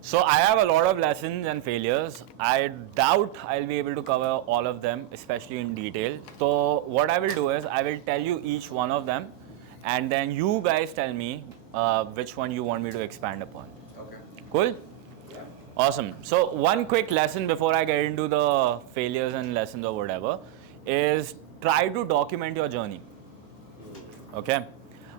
So I have a lot of lessons and failures. I doubt I'll be able to cover all of them, especially in detail. So what I will do is I will tell you each one of them, and then you guys tell me which one you want me to expand upon. Okay. Cool? Yeah. Awesome. So one quick lesson before I get into the failures and lessons or whatever is try to document your journey. Okay.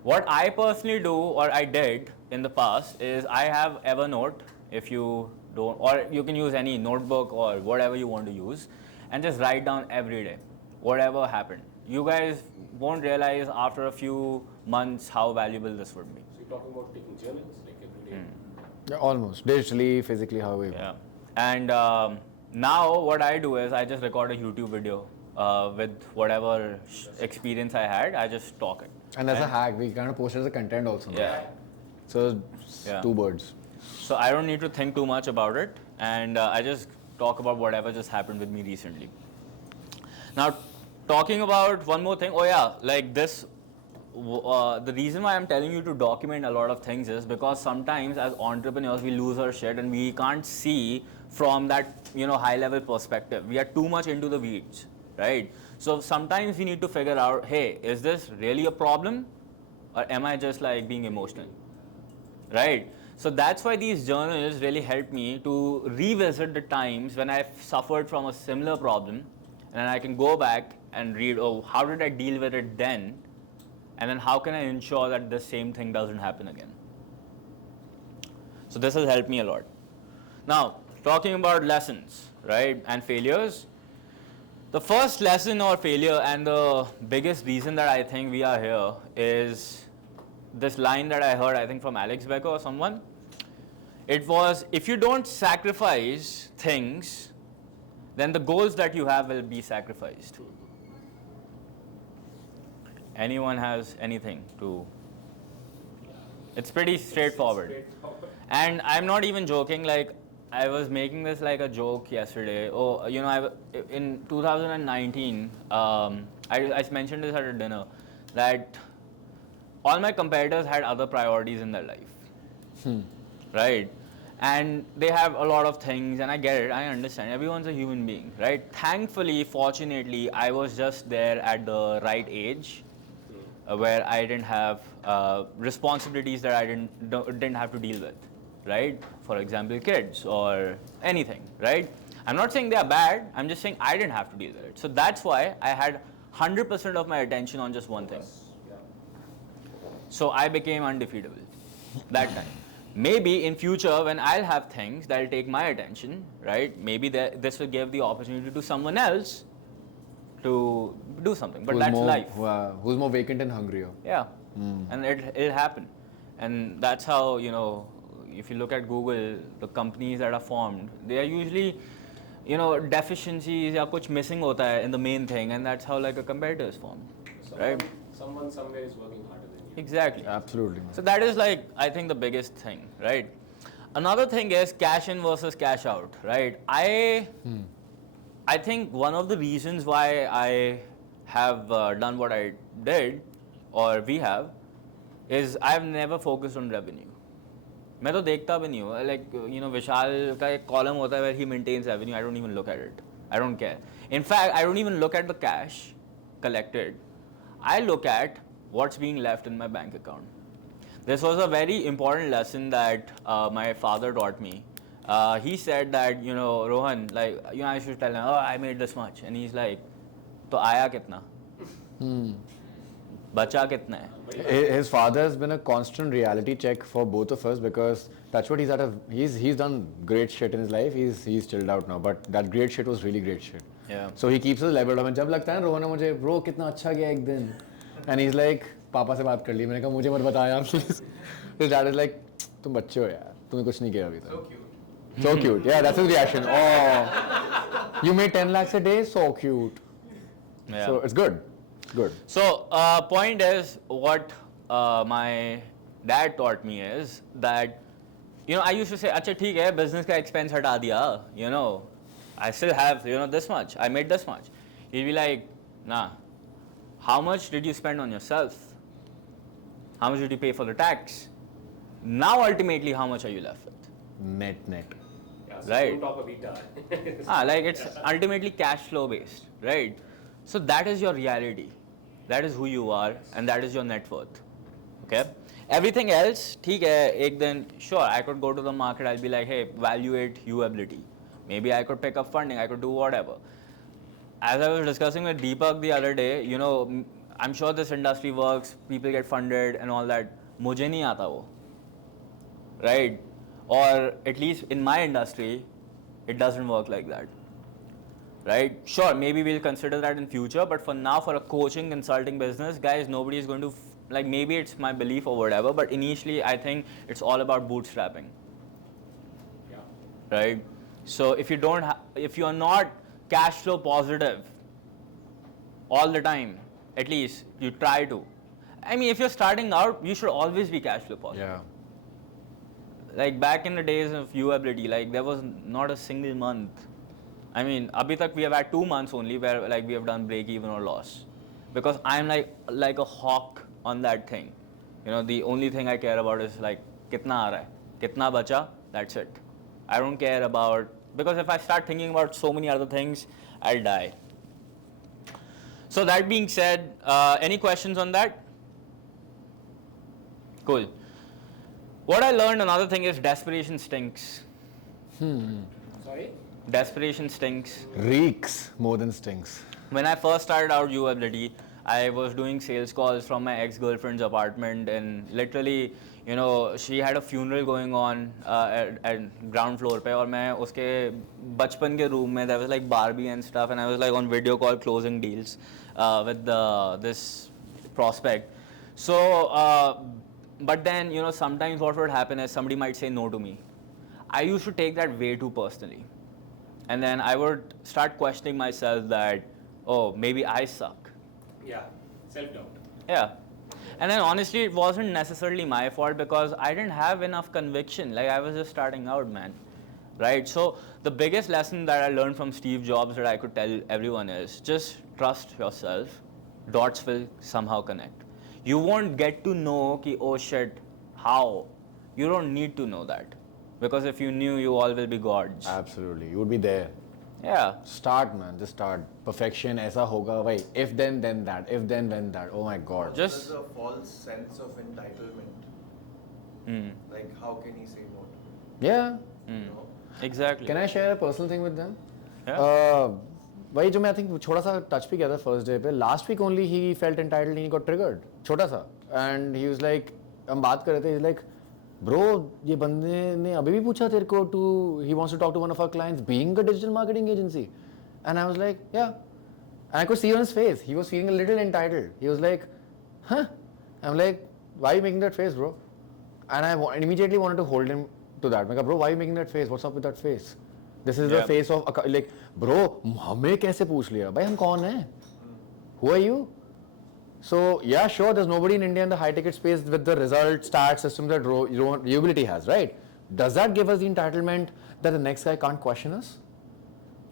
What I personally do or I did in the past is I have Evernote, if you don't, or you can use any notebook or whatever you want to use, and just write down every day whatever happened. You guys won't realize after a few months how valuable this would be. So you're talking about taking journals like every day? Yeah, almost. Digitally, physically, however. Yeah. And now what I do is I just record a YouTube video with whatever experience I had. I just talk it. And as a hack, we kind of post it as a content also. Yeah. So, Yeah. two birds. So I don't need to think too much about it, and I just talk about whatever just happened with me recently. Now, talking about one more thing. Oh yeah, like this. The reason why I'm telling you to document a lot of things is because sometimes as entrepreneurs we lose our shit and we can't see from that high level perspective. We are too much into the weeds, right? So sometimes we need to figure out, hey, is this really a problem, or am I just like being emotional, right? So that's why these journals really help me to revisit the times when I've suffered from a similar problem, and I can go back and read, oh, how did I deal with it then? And then how can I ensure that the same thing doesn't happen again? So this has helped me a lot. Now, talking about lessons, right, and failures. The first lesson or failure and the biggest reason that I think we are here is this line that I heard, I think from Alex Becker or someone. It was, if you don't sacrifice things, then the goals that you have will be sacrificed. Anyone has anything to? It's pretty straightforward. And I'm not even joking, like I was making this like a joke yesterday. Oh, in 2019, I mentioned this at a dinner, that all my competitors had other priorities in their life, right? And they have a lot of things, and I get it, I understand. Everyone's a human being, right? Thankfully, fortunately, I was just there at the right age, where I didn't have responsibilities that I didn't have to deal with, right? For example, kids or anything, right? I'm not saying they are bad. I'm just saying I didn't have to deal with it. So that's why I had 100% of my attention on just one thing. So I became undefeatable that time. Maybe in future when I'll have things that'll take my attention, right? Maybe this will give the opportunity to someone else to do something, but that's life. Who's more vacant and hungrier? Yeah, and it'll happen, and that's how if you look at Google, the companies that are formed, they are usually deficiencies or kuch missing hota hai in the main thing, and that's how like a competitor is formed, right? Someone somewhere is working harder than you. Exactly. Absolutely. So that is like I think the biggest thing, right? Another thing is cash in versus cash out, right? I think one of the reasons why I have done what I did, or we have, is I've never focused on revenue. मैं तो देखता भी नहीं हूँ, like विशाल का एक column होता है where he maintains revenue. I don't even look at it. I don't care. In fact, I don't even look at the cash collected. I look at what's being left in my bank account. This was a very important lesson that my father taught me. He said that, Rohan, like, I should tell him, oh, I made this much. And he's like, to aaya kitna? Bacha kitna hai? His father has been a constant reality check for both of us, because that's what he's done great shit in his life. He's chilled out now, but that great shit was really great shit. Yeah. So he keeps us leveled up. And जब लगता है ना रोहन ने मुझे, bro कितना अच्छा गया एक दिन, and he's like, पापा से बात कर ली. मैंने कहा मुझे मत बताया please. His dad is like, तुम बच्चे हो यार, तुमने कुछ नहीं किया अभी तक. So cute. So cute. Yeah, that's his reaction. Oh, you made 10 lakhs a day? So cute. Yeah. So it's good. Good. So, point is, what my dad taught me is that, I used to say, अच्छा ठीक है, business का expense हटा दिया, I still have, this much, I made this much. He'll be like, nah, how much did you spend on yourself? How much did you pay for the tax? Now, ultimately, how much are you left with? net. Yeah, so Right. don't talk of Vita. Like it's ultimately cash flow based, right? So that is your reality. That is who you are and that is your net worth. Okay? Everything else, ठीक है, एक दिन, sure, I could go to the market, I'll be like, hey, evaluate viewability. Maybe I could pick up funding, I could do whatever. As I was discussing with Deepak the other day, you know, I'm sure this industry works, people get funded and all that. मुझे नहीं आता वो, right? Or at least in my industry, it doesn't work like that, right? Sure, maybe we'll consider that in future, but for now, for a coaching consulting business, guys, nobody is going to, like, maybe it's my belief or whatever, but initially, I think it's all about bootstrapping, Yeah. right? So if you are not cash flow positive all the time, at least you try to. I mean, if you're starting out, you should always be cash flow positive. Yeah. Like back in the days of viewability, like there was not a single month. I mean, abhi tak we have had 2 months only where like we have done break even or loss, because I'm like a hawk on that thing. You know, the only thing I care about is like kitna aa raha hai, kitna bacha. That's it. I don't care about, because if I start thinking about so many other things, I'll die. So that being said, any questions on that? Cool. What I learned, another thing is desperation stinks. Sorry? Desperation stinks. Reeks more than stinks. When I first started out viewability, I was doing sales calls from my ex-girlfriend's apartment, and literally, you know, she had a funeral going on at ground floor पे, और मैं उसके बचपन के room में, there was like Barbie and stuff, and I was like on video call closing deals with this prospect. So, but then, you know, sometimes what would happen is somebody might say no to me. I used to take that way too personally. And then I would start questioning myself that, oh, maybe I suck. Yeah. Self-doubt. Yeah. And then honestly, it wasn't necessarily my fault because I didn't have enough conviction. Like I was just starting out, man. Right? So the biggest lesson that I learned from Steve Jobs that I could tell everyone is just trust yourself. Dots will somehow connect. You won't get to know ki, oh shit, how? You don't need to know that. Because if you knew, you all will be gods. Absolutely. You would be there. Yeah. Start, man. Just start. Perfection, aisa hoga. Wait, if then that. If then that. Oh my God. Just There's a false sense of entitlement. Like, how can he say no to it? Yeah. You know? exactly. Can I share a personal thing with them? Yeah. वही जो मैं I think छोटा सा touch भी किया था first day पे. Last week only he felt entitled and he got triggered. छोटा सा. And he was like, हम बात कर रहे थे. He's like, bro, ये बंदे ने अभी भी पूछा तेरे को to, he wants to talk to one of our clients being a digital marketing agency. And I was like, yeah. And I could see on his face, he was feeling a little entitled. He was like, huh? I'm like, why are you making that face, bro? And I immediately wanted to hold him to that. I'm like, bro, why are you making that face? What's up with that face? This is the face of, like, bro, हमें कैसे पूछ लिया? भाई हम कौन हैं? Who are you? So, yeah, sure, there's nobody in India in the high ticket space with the result stat system that viewability has, right? Does that give us the entitlement that the next guy can't question us?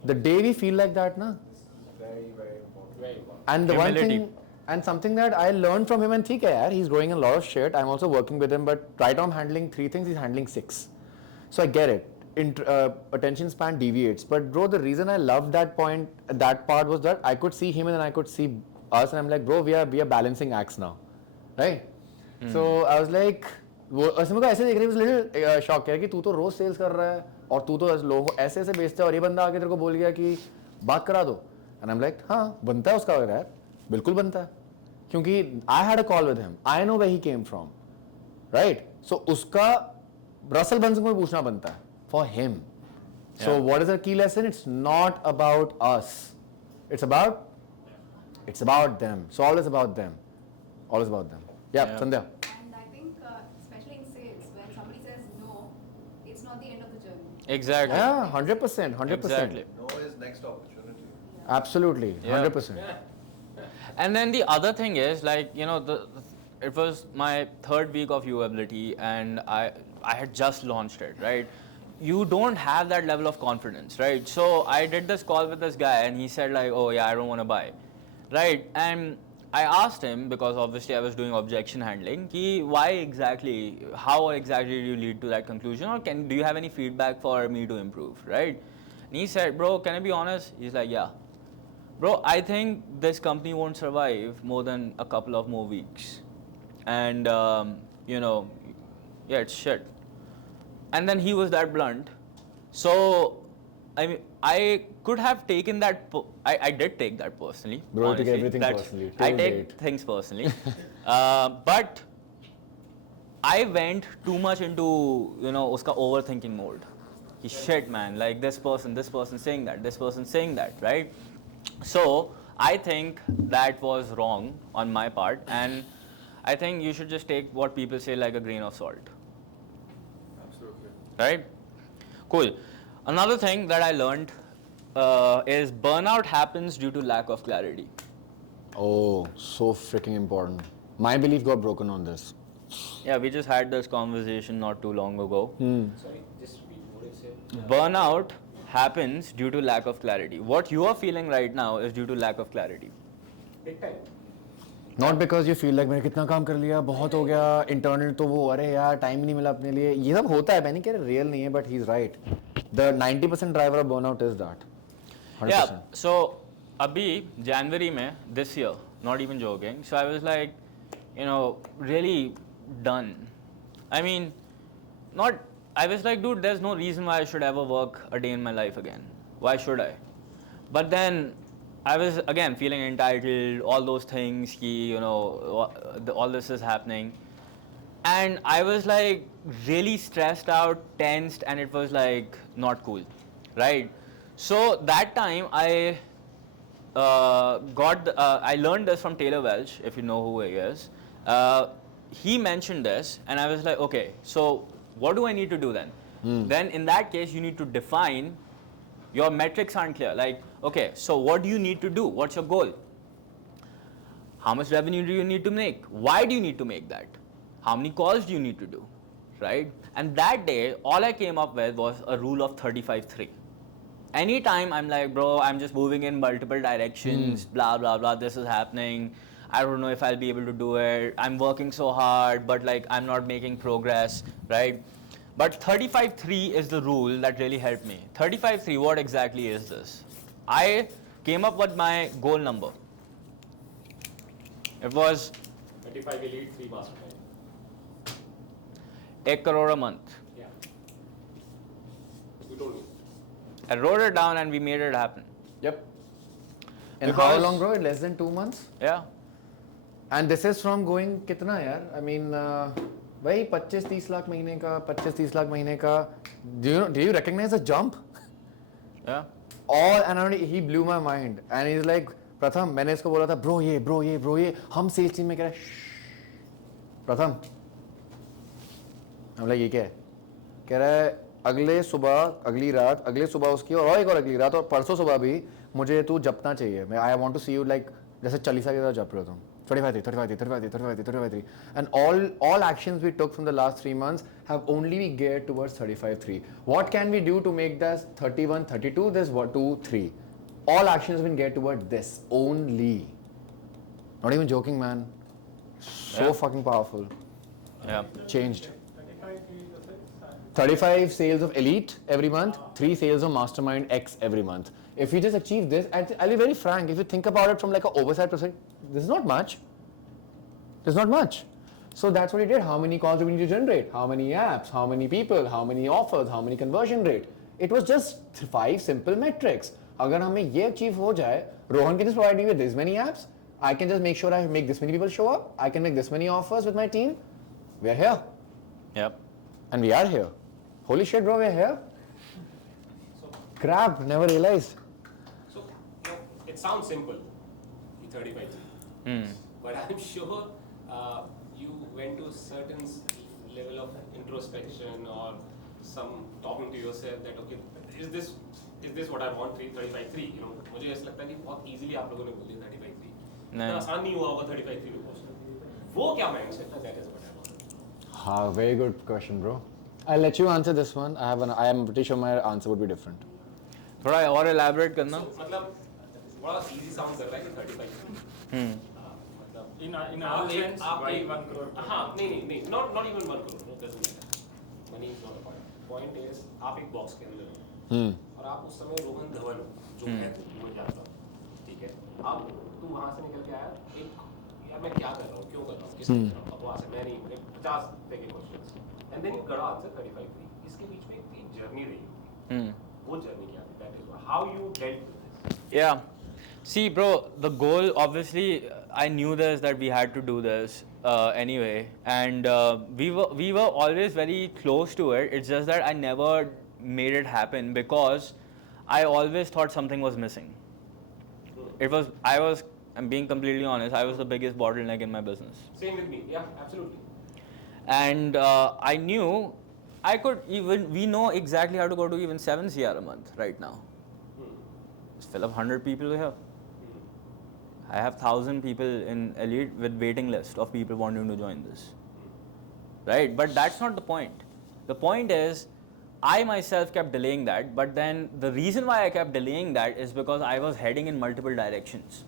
The day we feel like that, na? Very, very important. Very important. And the Humility. one thing, and something that I learned from him, and theek hai yaar, he's growing a lot of shit. I'm also working with him, but right now I'm handling 3 things, he's handling 6. So I get it. Attention span deviates. But bro, the reason I loved that part was that I could see him and then I could see us, and I'm like, bro, we are balancing acts now, right? So I was like, वो असम को ऐसे देख रहे हैं, little shock है कि तू तो रोज सेल्स कर रहा है और तू तो लोगों को ऐसे ऐसे बेचता है और ये बंदा आके तेरे को बोल गया कि बात करा दो. And I'm like, हाँ बनता है उसका वगैरह यार, बिल्कुल बनता है, क्योंकि I had a call with him, I know where he came from, right? So उसका रसल बंसल को पूछना बनता है for him. So what is the key lesson? It's not about us. It's about them. So all is about them. All is about them. Yeah. Sandhya. And I think, especially in sales, when somebody says no, it's not the end of the journey. Exactly. Yeah, 100%. 100%. Exactly. No is next opportunity. Absolutely. Yeah. 100%. And then the other thing is, like, you know, it was my 3rd week of viewability and I had just launched it, right? You don't have that level of confidence, right? So I did this call with this guy and he said like, oh yeah, I don't want to buy, right? And I asked him, because obviously I was doing objection handling, ki why exactly, how exactly do you lead to that conclusion, or do you have any feedback for me to improve, right? And he said, bro, can I be honest? He's like, yeah. Bro, I think this company won't survive more than a couple of more weeks. And, you know, yeah, it's shit. And then he was that blunt. So, I mean, I could have taken that, I did take that personally. Bro, honestly. take everything personally. I Till take date. things personally. But I went too much into, you know, uska overthinking mode. Ki shit, man, like this person saying that, this person saying that, right? So, I think that was wrong on my part, and I think you should just take what people say like a grain of salt. Absolutely. Right? Cool. Another thing that I learned is burnout happens due to lack of clarity. Oh, so freaking important. My belief got broken on this. Yeah, we just had this conversation not too long ago. Sorry, just repeat what you said. Burnout happens due to lack of clarity. What you are feeling right now is due to lack of clarity. Big time. Not because you feel like मैंने कितना काम कर लिया, बहुत हो गया, internal तो वो अरे यार टाइम नहीं मिला अपने लिए, ये सब होता है, मैं नहीं कह रहा real नहीं है, but he's right. The 90% driver of burnout is that. 100%. Yeah, so abhi January mein, this year, not even joking, so I was like, you know, really done. I mean, I was like, dude, there's no reason why I should ever work a day in my life again. Why should I? But then I was again feeling entitled, all those things, ki, you know, all this is happening. And I was like really stressed out, tensed, and it was like not cool, right? So that time I I learned this from Taylor Welch, if you know who he is. He mentioned this, and I was like, okay, so what do I need to do then? Then in that case, you need to define your metrics aren't clear. Like, okay, so what do you need to do? What's your goal? How much revenue do you need to make? Why do you need to make that? How many calls do you need to do, right? And that day, all I came up with was a rule of 35-3. Anytime I'm like, bro, I'm just moving in multiple directions, blah, blah, blah, this is happening. I don't know if I'll be able to do it. I'm working so hard, but like I'm not making progress, right? But 35-3 is the rule that really helped me. 35-3, what exactly is this? I came up with my goal number. It was 35 elite, 3 mastermind. 1 crore a month. Yeah. You told me. I wrote it down and we made it happen. Yep. And how Because- long, bro? Less than 2 months? Yeah. And this is from going कितना यार? I mean, वही 25-30 लाख महीने का, 25-30 लाख महीने का. Do you recognize the jump? Yeah. And he blew my mind. And he's like, प्रथम, मैंने इसको बोला था, bro ये, हम sales team में कह रहे हैं, प्रथम. हम like ये क्या है? कह रहा है अगले सुबह, अगली रात, अगले सुबह उसकी और एक और अगली रात और परसों सुबह भी मुझे तू जपना चाहिए. मैं I want to see you like जैसे चालीसा की तरह जप रहे हो तुम. 35-3. And all actions we took from the last 3 months have only been geared towards 35-3. What can we do to make this 31-32? This 2-3. All actions have been geared towards this only. Not even joking, man. So Yeah. fucking powerful. Yeah. Changed. 35 sales of Elite every month, 3 sales of Mastermind X every month. If you just achieve this, I'll be very frank, if you think about it from like an oversight perspective, this is not much. There's not much. So that's what he did. How many calls do we need to generate? How many apps? How many people? How many offers? How many conversion rate? It was just 5 simple metrics. अगर हमें ये achieve हो जाए, Rohan can just provide me with this many apps. I can just make sure I make this many people show up. I can make this many offers with my team. We are here. Yep. And we are here. Holy shit, bro, we're here. So, Crap, never realized. so you know, it sounds simple, the 35. But I'm sure you went to a certain level of introspection or some talking to yourself that okay, is this what I want? 35-3. You know, मुझे ऐसा लगता है कि बहुत easily आप लोगों ने बोल दिया 35-3. नहीं. इतना आसान नहीं हुआ होगा 35-3 पे पहुंचना. वो क्या mindset था? That is what I want. Very good question, bro. I'll let you answer this one. I am pretty sure my answer would be different. थोड़ा और elaborate करना. So, मतलब बड़ा easy sound कर रहा है कि 35. In our sense, why 1 crore? नहीं, not even 1 crore. No, doesn't matter. Money is not a point. Point is आप एक बॉक्स के अंदर हो और आप उस समय रोहन धवन हो जो मैं मैं जानता हूँ, ठीक है? अब तू वहाँ से निकल के आया एक यार मैं क्या कर रहा हूँ, क्यों कर रहा हूँ, किस लिए कर रहा हूँ? अब वहाँ से मैं नहीं, मुझे 50 तरह के questions and then you got answer 35 free. इसके बीच में एक जर्नी रही होगी. वो जर्नी क्या थी? That is how you dealt with this. Yeah. See, bro, the goal, obviously, I knew this, that we had to do this anyway. And we were always very close to it. It's just that I never made it happen because I always thought something was missing. I'm being completely honest, I was the biggest bottleneck in my business. Same with me. Yeah, absolutely. And I knew we know exactly how to go to even 7 CR a month right now. Just fill up 100 people here. I have 1,000 people in Elite with waiting list of people wanting to join this. Right? But that's not the point. The point is, I myself kept delaying that, but then the reason why I kept delaying that is because I was heading in multiple directions.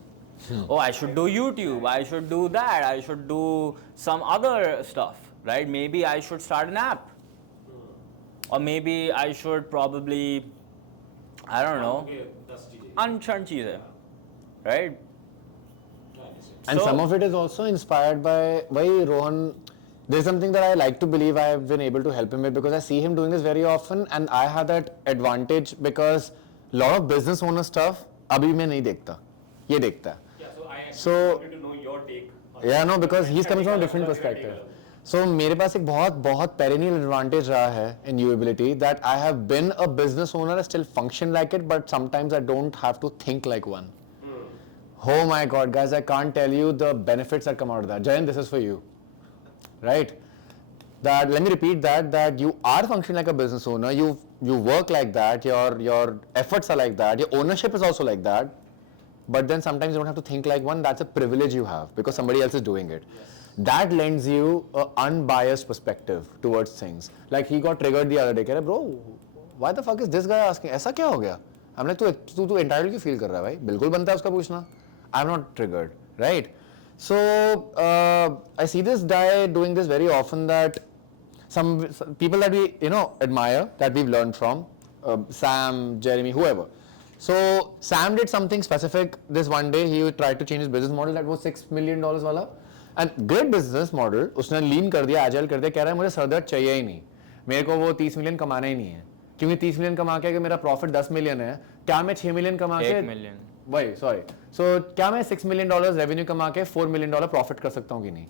Oh, I should do YouTube, I should do that, I should do some other stuff, right? Maybe I should start an app. Or maybe I should probably, I don't know, unchant cheezein, right? And some of it is also inspired by Rohan. There's something that I like to believe I have been able to help him with because I see him doing this very often and I have that advantage because a lot of business owner stuff abhi main nahi dekhta. Ye dekhta. Yeah, so I actually wanted to know your take. Yeah, no, because he's coming from a different perspective. So मेरे पास एक बहुत perennial advantage रहा है in usability that I have been a business owner, I still function like it, but sometimes I don't have to think like one. Oh my God, guys, I can't tell you the benefits that come out of that. Jayan, this is for you. Right? That let me repeat that you are functioning like a business owner, you work like that, your efforts are like that, your ownership is also like that, but then sometimes you don't have to think like one. That's a privilege you have because somebody else is doing it. Yes. That lends you an unbiased perspective towards things. Like he got triggered the other day. Keh, bro, why the fuck is this guy asking? ऐसा क्या हो गया? I'm like, तू entitled क्यों feel कर रहा है भाई? बिल्कुल बनता है उसका पूछना. I'm not triggered, right? So I see this guy doing this very often that some people that we admire, that we've learned from, Sam, Jeremy, whoever. So Sam did something specific this one day. He tried to change his business model that was $6 million वाला. And great business model. उसने lean कर दिया, agile कर दिया. कह रहा है मुझे सरदर्द चाहिए ही नहीं. मेरे को वो 30 मिलियन कमाना ही नहीं है. क्योंकि 30 मिलियन कमा के अगर मेरा प्रॉफिट 10 मिलियन है, क्या मैं 6 मिलियन कमा के 1 मिलियन वही सॉरी सो क्या मैं $6 million रेवेन्यू कमा के $4 million प्रॉफिट कर सकता हूँ कि नहीं?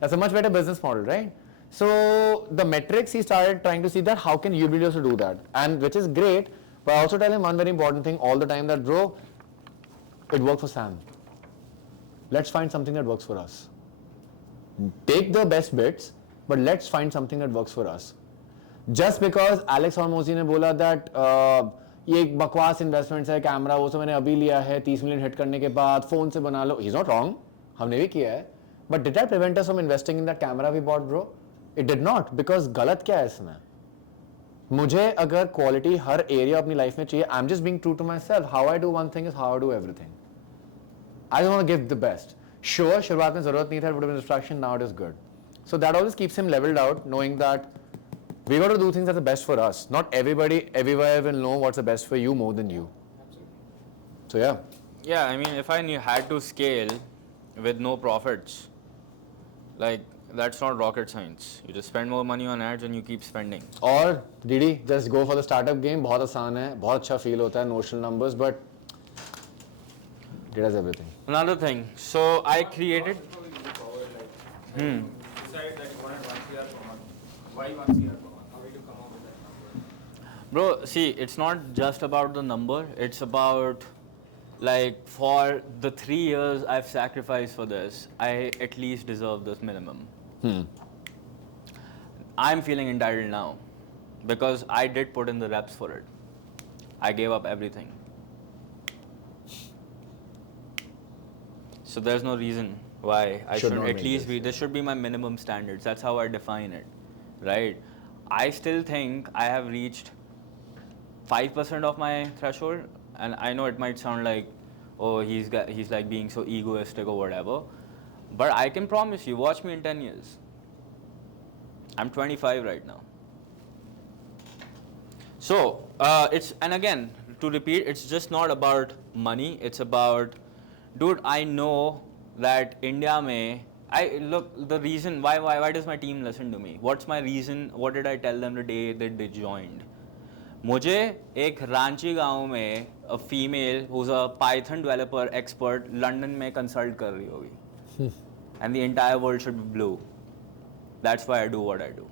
That's a much better business model, right? So the metrics he started trying to see that how can you be able to do that, and which is great. But I also tell him one very important thing all the time that bro, it worked for Sam. Let's find something that works for us. Take the best bits, but let's find something that works for us. Just because Alex Hormozy ने बोला that ये एक बकवास investment है, camera वो सब मैंने अभी लिया है 30 मिलियन हिट करने के बाद फोन से बना लो. He's not wrong. हमने भी किया है. But did that prevent us from investing in that camera we bought, bro? It did not, because गलत क्या है इसमें? मुझे अगर क्वालिटी हर एरिया अपनी लाइफ में चाहिए, I'm just being true to myself. How I do one thing is how I do everything. I just want to give the best. Sure, शुरुआत में जरूरत नहीं था, it would have been distraction, now it is good. So that always keeps him leveled out, knowing that we got to do things that are best for us. Not everybody everywhere will know what's the best for you more than you. Absolutely. So yeah. Yeah, I mean, if I had to scale with no profits, like that's not rocket science. You just spend more money on ads and you keep spending. Or Didi, just go for the startup game. बहुत आसान है, बहुत अच्छा feel होता है, notional numbers, but it does everything. Another thing. So I created. Decide that you wanted 1 CR per month. Why 1 CR per month? How did you come up with that number? Bro, see, it's not just about the number. It's about, like, for the 3 years I've sacrificed for this, I at least deserve this minimum. I'm feeling entitled now because I did put in the reps for it. I gave up everything. So there's no reason why I should at least be, this should be my minimum standards. That's how I define it, right? I still think I have reached 5% of my threshold, and I know it might sound like, oh, he's like being so egoistic or whatever. But I can promise you, watch me in 10 years. I'm 25 right now. So, and again, to repeat, it's just not about money. It's about, dude, I know that India look, the reason, why does my team listen to me? What's my reason? What did I tell them the day that they joined? मुझे एक रांची गांव में a female who's a Python developer expert London में consult कर रही होगी, and the entire world should be blue. That's why I do what I do.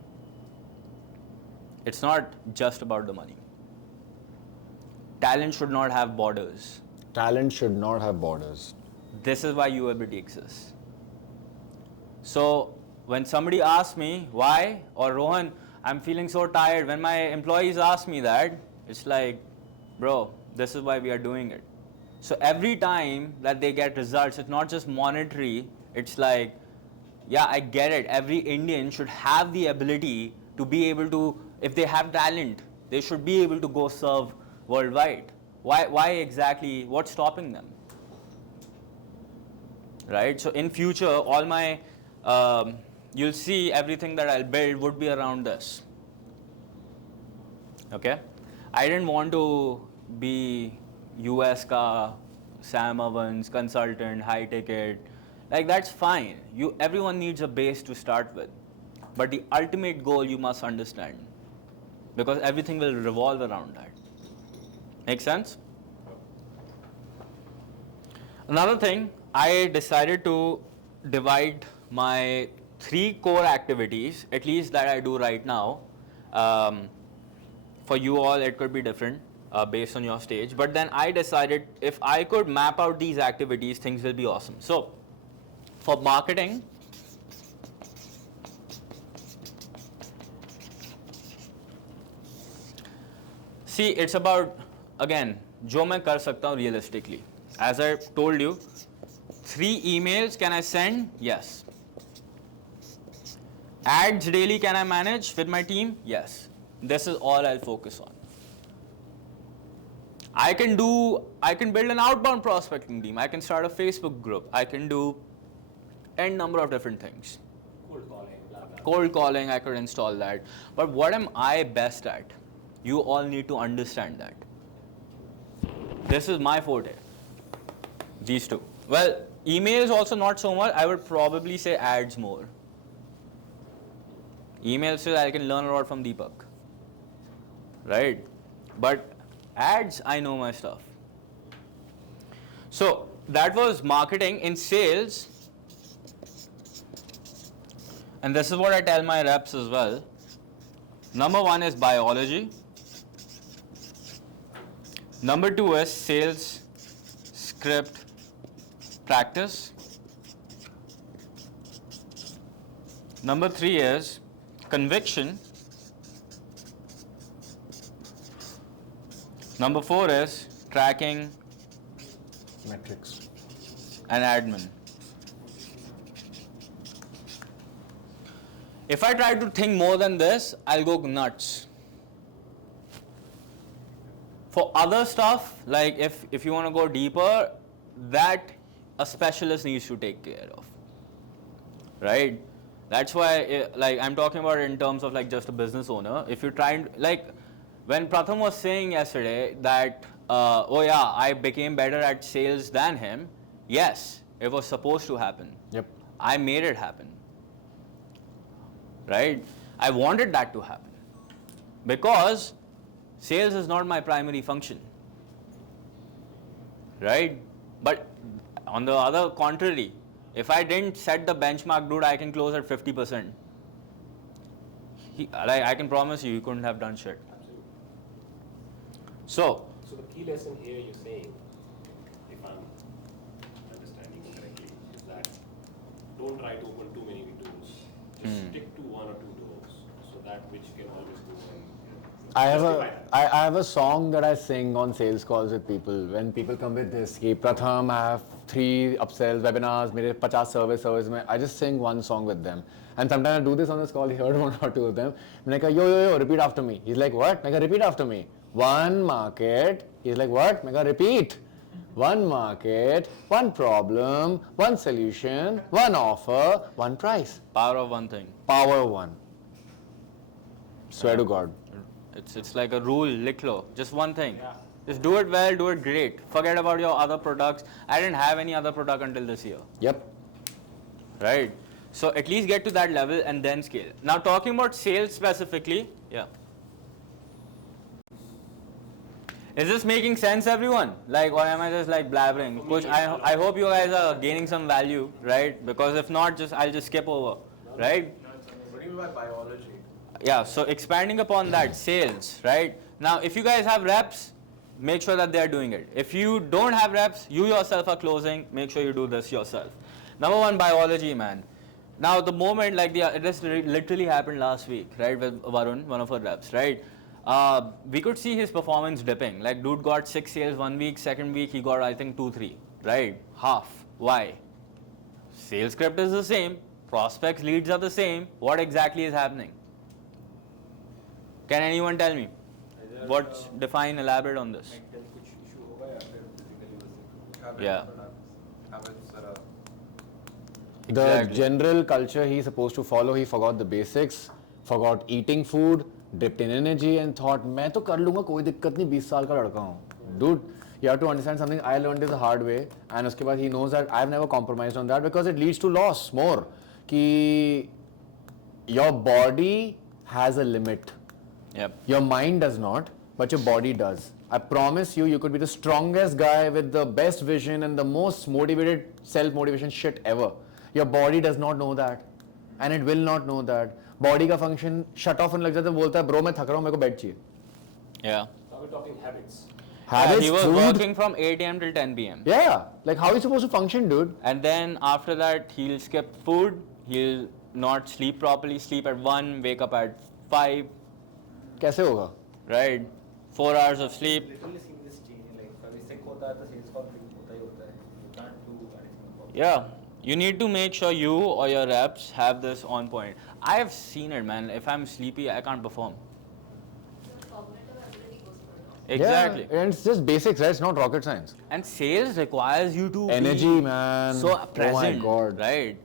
It's not just about the money. Talent should not have borders. Talent should not have borders. This is why UABT exists. So when somebody asks me why, or Rohan, I'm feeling so tired, when my employees ask me that, it's like, bro, this is why we are doing it. So every time that they get results, it's not just monetary, it's like, yeah, I get it. Every Indian should have the ability to be able to, if they have talent, they should be able to go serve worldwide. Why exactly, what's stopping them? Right? So in future, all my, you'll see everything that I'll build would be around this. Okay? I didn't want to be US ka Sam Owens, consultant, high ticket. Like that's fine. Everyone needs a base to start with. But the ultimate goal you must understand. Because everything will revolve around that. Make sense? Another thing, I decided to divide my 3 core activities, at least that I do right now. For you all, it could be different based on your stage. But then I decided if I could map out these activities, things will be awesome. So, for marketing, see, it's about, again, जो मैं कर सकता हूँ realistically. As I told you, 3 emails can I send? Yes. Ads daily can I manage with my team? Yes. This is all I'll focus on. I can build an outbound prospecting team. I can start a Facebook group. I can do n number of different things. Cold calling, blah, blah. Cold calling, I could install that. But what am I best at? You all need to understand that. This is my forte. These 2. Well, emails also not so much. I would probably say ads more. Emails still I can learn a lot from Deepak. Right? But ads, I know my stuff. So that was marketing. In sales, and this is what I tell my reps as well. Number 1 is biology. Number 2 is sales script practice. Number 3 is conviction. Number 4 is tracking Metrics. and admin. If I try to think more than this, I'll go nuts. For other stuff, like if you want to go deeper, that a specialist needs to take care of. Right? That's why, like, I'm talking about it in terms of like just a business owner. If you're trying, like, when Pratham was saying yesterday that, oh yeah, I became better at sales than him, yes, it was supposed to happen. Yep. I made it happen. Right? I wanted that to happen. Because sales is not my primary function. Right? But on the other contrary, if I didn't set the benchmark, dude, I can close at 50%. I can promise you, you couldn't have done shit. Absolutely. So So the key lesson here you're saying, if I'm understanding you correctly, is that don't try to open too many doors. Just stick to 1 or 2 doors, so that which you can always go and I have a song that I sing on sales calls with people. When people come with this, कि Pratham, I have 3 upsells, webinars, मेरे 50 service में, I just sing one song with them. And sometimes I do this on this call, he heard 1 or 2 of them. मैंने कहा, yo, repeat after me. He's like, what? मैं कहा, repeat after me. 1 market. He's like, what? मैं कहा, repeat. One market, one problem, one solution, one offer, one price. Power of one thing. Power one. Swear to God. It's like a rule, liklo. Just one thing. Yeah. Just do it well, do it great. Forget about your other products. I didn't have any other product until this year. Yep. Right? So at least get to that level and then scale. Now talking about sales specifically, yeah. Is this making sense, everyone? Like, or am I just like blabbering? Which I hope you guys are gaining some value, right? Because if not, I'll just skip over, right? What do you mean by biology? Yeah, so expanding upon that, sales, right? Now, if you guys have reps, make sure that they're doing it. If you don't have reps, you yourself are closing, make sure you do this yourself. Number one, biology, man. Now, the moment, like, this literally happened last week, right, with Varun, one of our reps, right? We could see his performance dipping. Like, dude got 6 sales 1 week, second week he got, I think, 2, 3, right? Half. Why? Sales script is the same, prospects, leads are the same. What exactly is happening? Can anyone tell me? What's define, elaborate on this? Mental कुछ issue होगा या फिर physically बस Yeah. Habits that are The Exactly. general culture he's supposed to follow, he forgot the basics, forgot eating food, dipped in energy and thought, मैं तो कर लूँगा कोई दिक्कत नहीं 20 साल का लड़का हूँ. Dude, you have to understand something I learned it the hard way and उसके बाद he knows that I've never compromised on that because it leads to loss more. कि your body has a limit. Yep. Your mind does not, but your body does. I promise you, you could be the strongest guy with the best vision and the most motivated self-motivation shit ever. Your body does not know that. And it will not know that. Body का function shut off होने लग जाता है बोलता है bro मैं थक रहा हूँ मेरे को bed चाहिए. Yeah. So we're talking habits. Habits, he was food. working from 8 a.m. till 10 p.m. Yeah, like how are you supposed to function, dude? And then after that, he'll skip food, he'll not sleep properly, sleep at 1, wake up at 5, कैसे होगा? right? 4 hours of sleep. Literally seen this change like कभी सिक होता है तो sales call होता ही होता है you can't do anything about Yeah. You need to make sure you or your reps have this on point. I have seen it, man. If I'm sleepy, I can't perform. Your cognitive ability goes for a loss. Exactly. Yeah, and it's just basics, right? It's not rocket science. And sales requires you to Energy, be man. so Oh my present, God. right?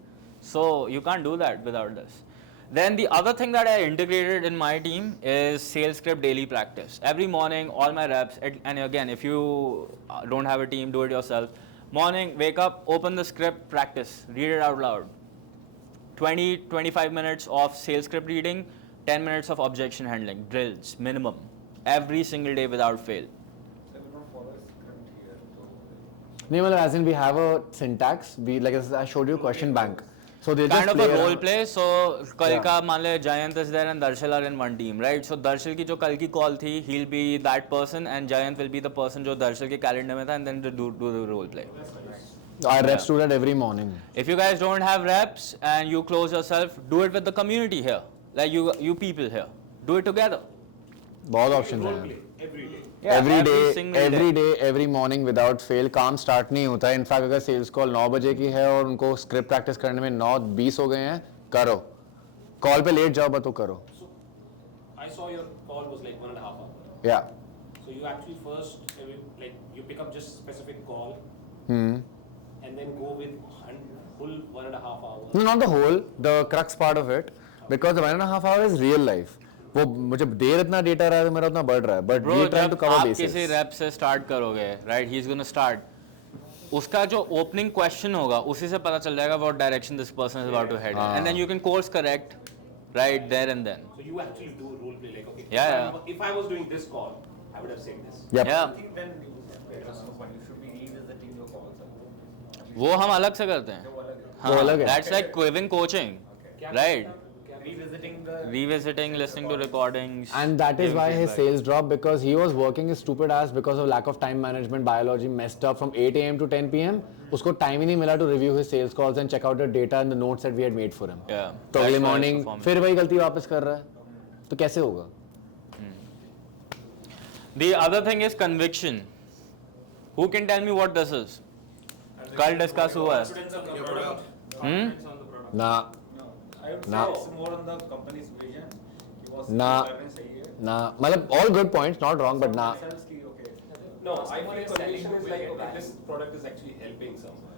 So you can't do that without this. Then the other thing that I integrated in my team is sales script daily practice. Every morning, all my reps, and again, if you don't have a team, do it yourself. Morning, wake up, open the script, practice, read it out loud. 20-25 minutes of sales script reading, 10 minutes of objection handling, drills, minimum, every single day without fail. So we don't follow script here तो नहीं मतलब as in we have a syntax. We like I showed you question bank. So they Kind just of a play role around. play. So कल Yeah. का मान ले Jayant is there and Darshil are in one team, right? So Darshil की जो कल की call थी, he'll be that person and Jayant will be the person जो Darshil के calendar में था and then do the role play. Our reps do that every morning. If you guys don't have reps and you close yourself, do it with the community here, like you people here. Do it together. बहुत options Role हैं. play every day. Yeah, every day, every morning without fail काम start नहीं होता है. In fact अगर sales call 9 बजे की है और उनको script practice करने में 9:20 हो गए हैं, करो. Call पे late जाओ तो करो. So I saw your call was like 1.5 hours. Yeah. So you actually first like you pick up just specific call Hmm. and then go with full 1.5 hours. No, not the whole. The crux part of it, because the 1.5 hour is real life. वो मुझे देर इतना data रहा है तो मेरा उतना बढ़ रहा है. But Bro, we try to जब cover आप bases. किसी rep से start करोगे, right? He's gonna start. उसका जो opening question होगा, उसी से पता चल जाएगा what direction this person is about to head in, and then you can course correct, right there and then. So you actually do role play like okay. Yeah, If I was doing this call, I would have said this. Yep. Yeah. I think then you should be revisiting your calls. वो हम अलग से करते हैं. वो अलग है. हाँ, वो अलग है. That's like giving coaching, right? Revisiting the Revisiting, listening to recordings. And that is giving why his feedback. sales dropped, because he was working his stupid ass because of lack of time management. Biology messed up from 8 a.m. to 10 p.m. उसको time ही नहीं मिला to review his sales calls and check out the data and the notes that we had made for him. Yeah. तो अगले that's why morning his performance- फिर वही गलती वापस कर रहा है. तो कैसे होगा? The other thing is conviction. Who can tell me what this is? कल डिस्कस हुआ है. confidence on the product. Hmm? Confidence on the product. ना No, I would say No. it's more on the company's vision. He was No. requirement सही है. ना मतलब all good points, not wrong, but ना. Sells की okay. No, I Customer feel is conviction selling is like, with okay, value. this product is actually helping someone.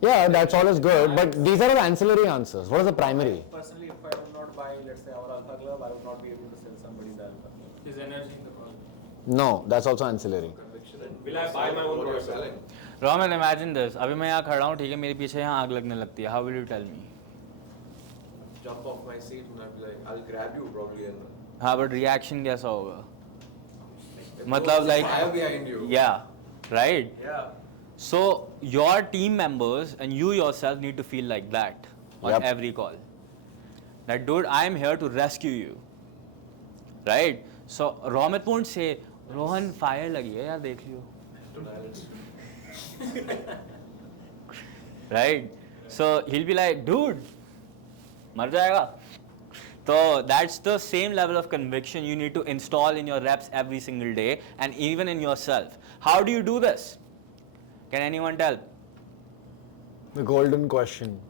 Yeah, that's all is good, but these are the ancillary answers. What is the primary? Personally, if I would not buy, let's say, our Alpha Glove, I would not be able to sell somebody the Alpha Glove. His energy in the call. No, that's also ancillary. Conviction and Will I buy my own what you're product? selling. Roman, imagine this. अभी मैं यहाँ खड़ा हूँ, ठीक है, मेरे पीछे यहाँ आग लगने लगती है. How will you tell me? Jump off my seat and I'll be like, I'll grab you probably and हाँ, but reaction कैसा होगा? if मतलब there's like, fire behind you. yeah, right? Yeah. So your team members and you yourself need to feel like that on Yep. every call. That dude, I am here to rescue you, right? So Romit won't say, Rohan fire लगी है यार देख लियो, right? So he'll be like, dude, मर जाएगा. So that's the same level of conviction you need to install in your reps every single day and even in yourself. How do you do this? Can anyone tell? The golden question.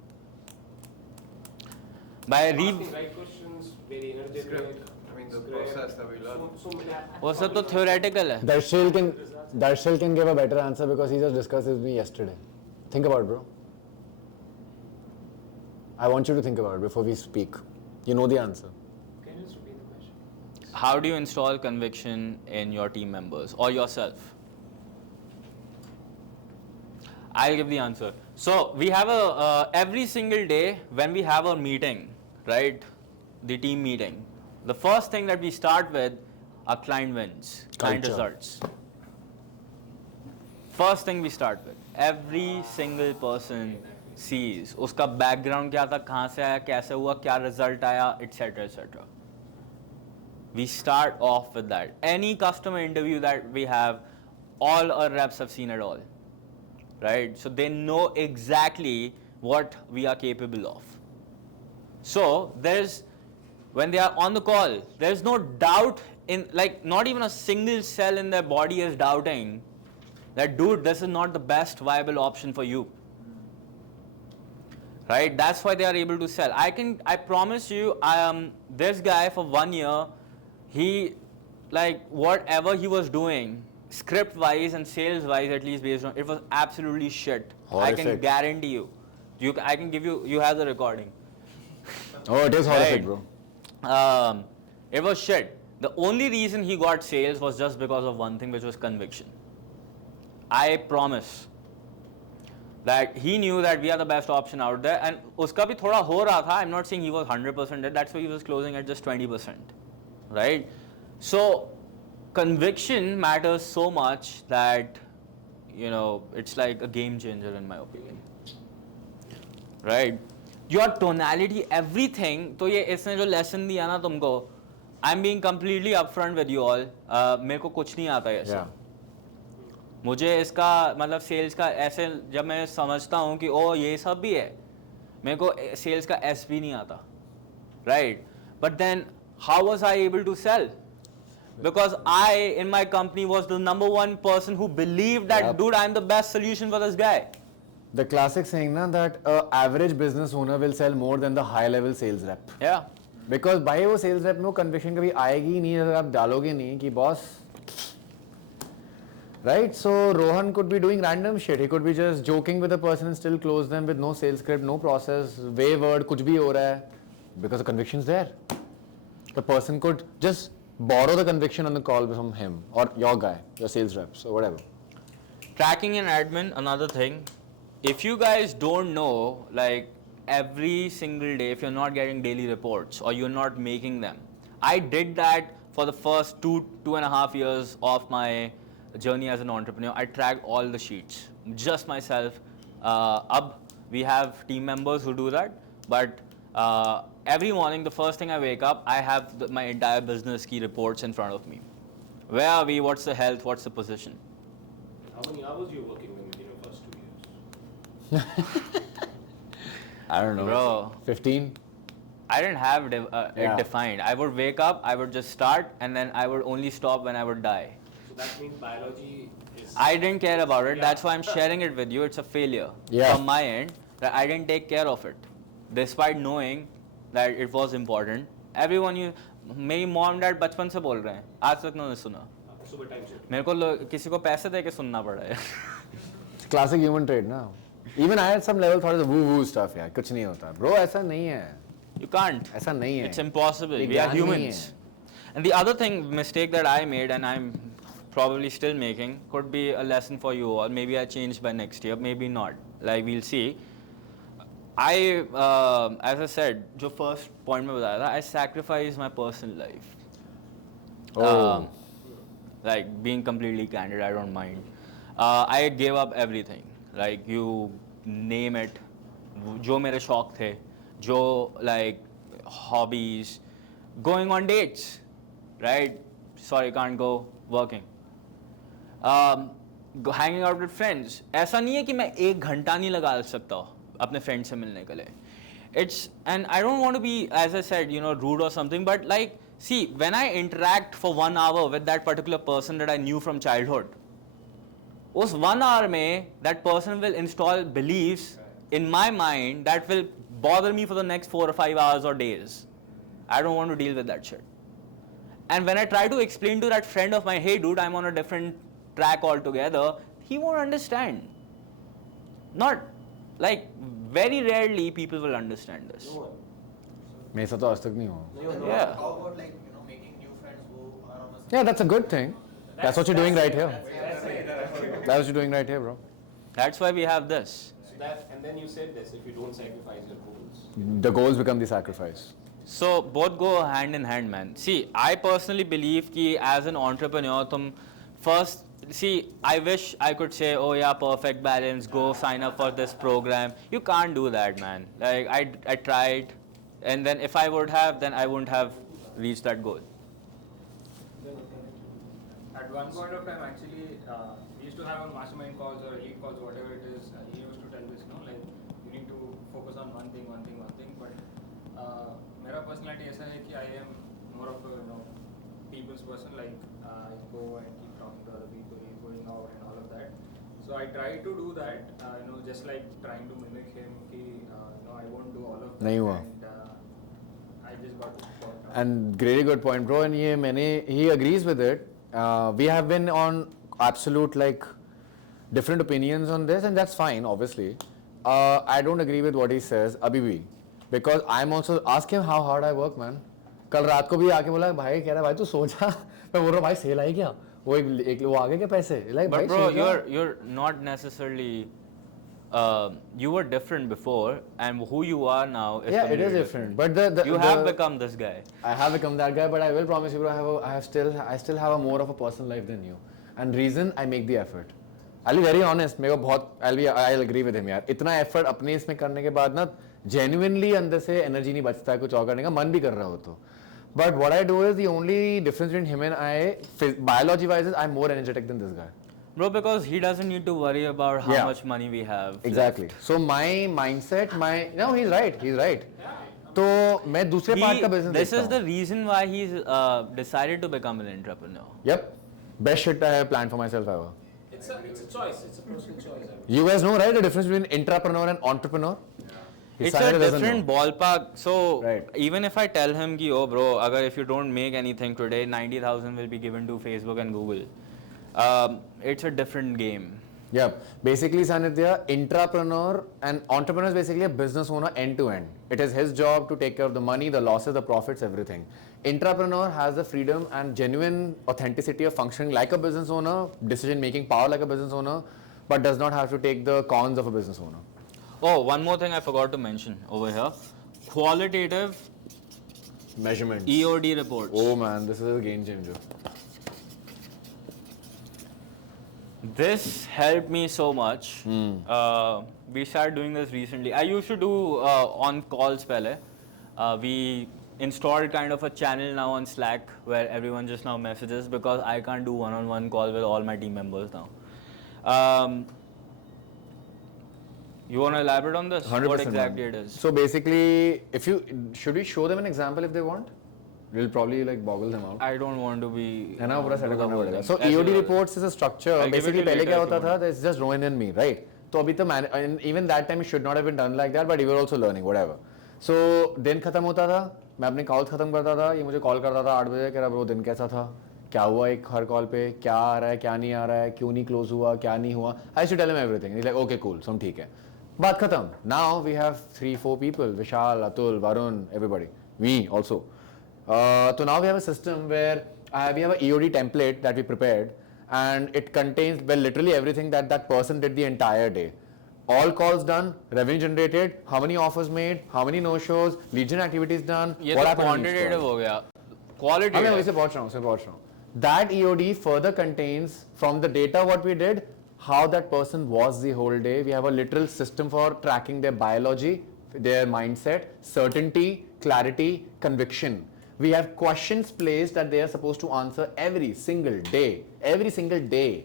By Asking right questions, very energetic. Script. I mean, the process that we learn. So many. वो सब तो theoretical है. Darshil can give a better answer because he just discussed this with me yesterday. Think about it, bro. I want you to think about it before we speak. You know the answer. Can you just repeat the question? How do you install conviction in your team members or yourself? I'll give the answer. So we have a every single day when we have a meeting, right? The team meeting. The first thing that we start with are client wins, client Culture. results. First thing we start with. Every single person sees उसका background क्या था, कहाँ से आया, कैसे हुआ, क्या result आया, etc. etc. We start off with that. Any customer interview that we have, all our reps have seen it all. Right? So they know exactly what we are capable of. So when they are on the call, there's no doubt in, like, not even a single cell in their body is doubting that, dude, this is not the best viable option for you. Right? That's why they are able to sell. I promise you, this guy for 1 year, he, like, whatever he was doing, script wise and sales wise, at least based on, it was absolutely shit. I can Horrific. guarantee you. I can give you have the recording. Oh, it is horrific, Right. bro. It was shit. The only reason he got sales was just because of one thing, which was conviction. I promise that he knew that we are the best option out there, and uska bhi thoda ho raha tha. I'm not saying he was 100% dead. That's why he was closing at just 20%, right? So conviction matters so much that, you know, it's like a game changer in my opinion, right? Your tonality, everything. तो ये इसने जो lesson दिया ना तुमको, I'm being completely upfront with you all. मेरे को कुछ नहीं आता है ऐसा. Yeah. मुझे इसका मतलब सेल्स का ऐसे जब मैं समझता हूँ कि ओ ये सब भी है, मेरे को सेल्स का एस भी नहीं आता, right? But then how was I able to sell? Because I in my company was the number one person who believed that, Yep. dude, I'm the best solution for this guy. The classic saying na, that average business owner will sell more than the high level sales rep. Yeah. Because भाई वो sales rep में वो conviction कभी आएगी ही नहीं अगर आप डालोगे नहीं कि boss, right? So Rohan could be doing random shit. He could be just joking with the person and still close them with no sales script, no process, wayward, कुछ भी हो रहा है, because the conviction's there. The person could just borrow the conviction on the call from him or your guy, your sales reps or whatever. Tracking and admin, another thing. If you guys don't know, like, every single day, if you're not getting daily reports or you're not making them, I did that for the first 2.5 years of my journey as an entrepreneur. I tracked all the sheets, just myself. We have team members who do that, but every morning, the first thing I wake up, I have my entire business key reports in front of me. Where are we? What's the health? What's the position? How many hours you working in your first 2 years? I don't know. Bro. 15? I didn't have it Yeah. defined. I would wake up, I would just start, and then I would only stop when I would die. So that means biology is. I didn't care about it. Yeah. That's why I'm sharing it with you. It's a failure Yeah. from my end that I didn't take care of it, despite knowing that it was important. Everyone, मेरी mom dad बचपन से बोल रहे हैं, आज तक उन्होंने सुना. सुबह टाइम शिफ्ट मेरे को किसी को पैसे दे के सुनना पड़ा है. Classic human trait ना. Even I at some level thought it's woo woo stuff यार, कुछ नहीं होता. Bro ऐसा नहीं है. You can't. ऐसा नहीं है. It's impossible. ये We are ज्ञान नहीं humans. And the other mistake that I made, and I'm probably still making, could be a lesson for you all. Maybe I change by next year, maybe not. Like we'll see. As I said, जो first point में बताया था, I sacrificed my personal life. Oh. Like being completely candid, I don't mind. I gave up everything. Like you name it. जो मेरे शौक थे, जो like hobbies, going on dates, right? Sorry, can't go working. Hanging out with friends. ऐसा नहीं है कि मैं 1 घंटा नहीं लगा सकता अपने friend से मिलने के लिए. And I don't want to be, as I said, rude or something, but like, see, when I interact for 1 hour with that particular person that I knew from childhood, उस 1 hour में that person will install beliefs in my mind that will bother me for the next 4 or 5 hours or days. I don't want to deal with that shit. And when I try to explain to that friend of mine, hey dude, I'm on a different track altogether, he won't understand. Not, like, very rarely people will understand this. मेरे साथ तो आज तक नहीं हुआ. Yeah. How about like making new friends who are on a Yeah, that's a good thing. That's what you're doing right here. That's what you're doing right here, bro. That's why we have this. So that, and then you said this, if you don't sacrifice your goals. The goals become the sacrifice. So both go hand in hand, man. See, I personally believe कि as an entrepreneur, तुम first, see, I wish I could say, oh yeah, perfect balance, go sign up for this program. You can't do that, man. Like I tried, and then if I would have, then I wouldn't have reached that goal. At one point of time, actually, we used to have on mastermind calls or elite calls, whatever it is. He used to tell this, like you need to focus on one thing. But मेरा personality ऐसा है कि I am more of a people's person. Like I go and keep talking to other people, going out and all of that. So I try to do that. Just like trying to mimic him. कि I won't do all of that. नहीं हुआ. And I just got caught up. And really good point, bro. And he agrees with it. We have been on absolute like different opinions on this, and that's fine, obviously. I don't agree with what he says, abhi bhi, because I'm also ask him how hard I work, man. कल रात को भी आके बोला भाई कह रहा भाई तू सो जा. मैं बोल रहा भाई सेल आई क्या? वो आगे क्या पैसे? Like But भाई bro, सो जा. you're not necessarily. You were different before, and who you are now is Yeah, it completely is different. But You have become this guy. I have become that guy, but I will promise you, bro, I still have a more of a personal life than you. And reason I make the effort. I'll be very honest. मेरे को बहुत I'll agree with him यार. इतना effort अपने इसमें करने के बाद ना genuinely अंदर से energy नहीं बचता है कुछ और करने का मन भी कर रहा हो तो. But what I do is the only difference between him and I, biology wise, is I'm more energetic than this guy. Bro, because he doesn't need to worry about how Yeah. much money we have. Exactly. So my mindset, no, he's right. तो मैं दूसरे part का business This देखता is हूँ. the reason why he's decided to become an entrepreneur. Yep. Best shit I have planned for myself ever. It's a choice. It's a personal choice. You guys know, right, the difference between intrapreneur and entrepreneur? His It's a side doesn't different know. ballpark. So Right. even if I tell him ki, oh bro, if you don't make anything today, 90,000 will be given to Facebook and Google. It's a different game. Yep. Basically, Sanidhya, intrapreneur and entrepreneur is basically a business owner end to end. It is his job to take care of the money, the losses, the profits, everything. Intrapreneur has the freedom and genuine authenticity of functioning like a business owner, decision making power like a business owner, but does not have to take the cons of a business owner. Oh, one more thing I forgot to mention over here. Qualitative Measurements. EOD reports. Oh man, this is a game changer. This helped me so much. We started doing this recently. I used to do on calls pehle. We installed kind of a channel now on Slack where everyone just now messages because I can't do one-on-one call with all my team members now. You want to elaborate on this? 100%. What exactly it is? So basically, should we show them an example if they want? We'll probably like boggle them out. I don't want to be. है ना पूरा setup करना पड़ेगा. So As EOD you- reports is a structure. I'll give it Basically to you पहले later क्या if होता you था? It's just Rohan and me, right? तो अभी तो and even that time it should not have been done like that, but we were also learning, whatever. So दिन खत्म होता था, मैं अपने calls खत्म करता था, ये मुझे call करता था 8 बजे, कह रहा bro दिन कैसा था? क्या हुआ एक हर कॉल पे, क्या आ रहा है, क्या नहीं आ रहा है, क्यों नहीं क्लोज हुआ, क्या नहीं हुआ. I used to tell him everything. He's like, okay, cool, सब ठीक है. बात खत्म. Now we have 3-4 people, Vishal, Atul, Varun, everybody. We also. So now we have a system where we have an EOD template that we prepared, and it contains literally everything that that person did the entire day. All calls done, revenue generated, how many offers made, how many no-shows, lead gen activities done, ये what तो happened on each quantitative call. हो गया, qualitative. मैं वैसे पहुंच रहा हूँ. That EOD further contains from the data what we did, how that person was the whole day. We have a literal system for tracking their biology, their mindset, certainty, clarity, conviction. We have questions placed that they are supposed to answer every single day. Every single day.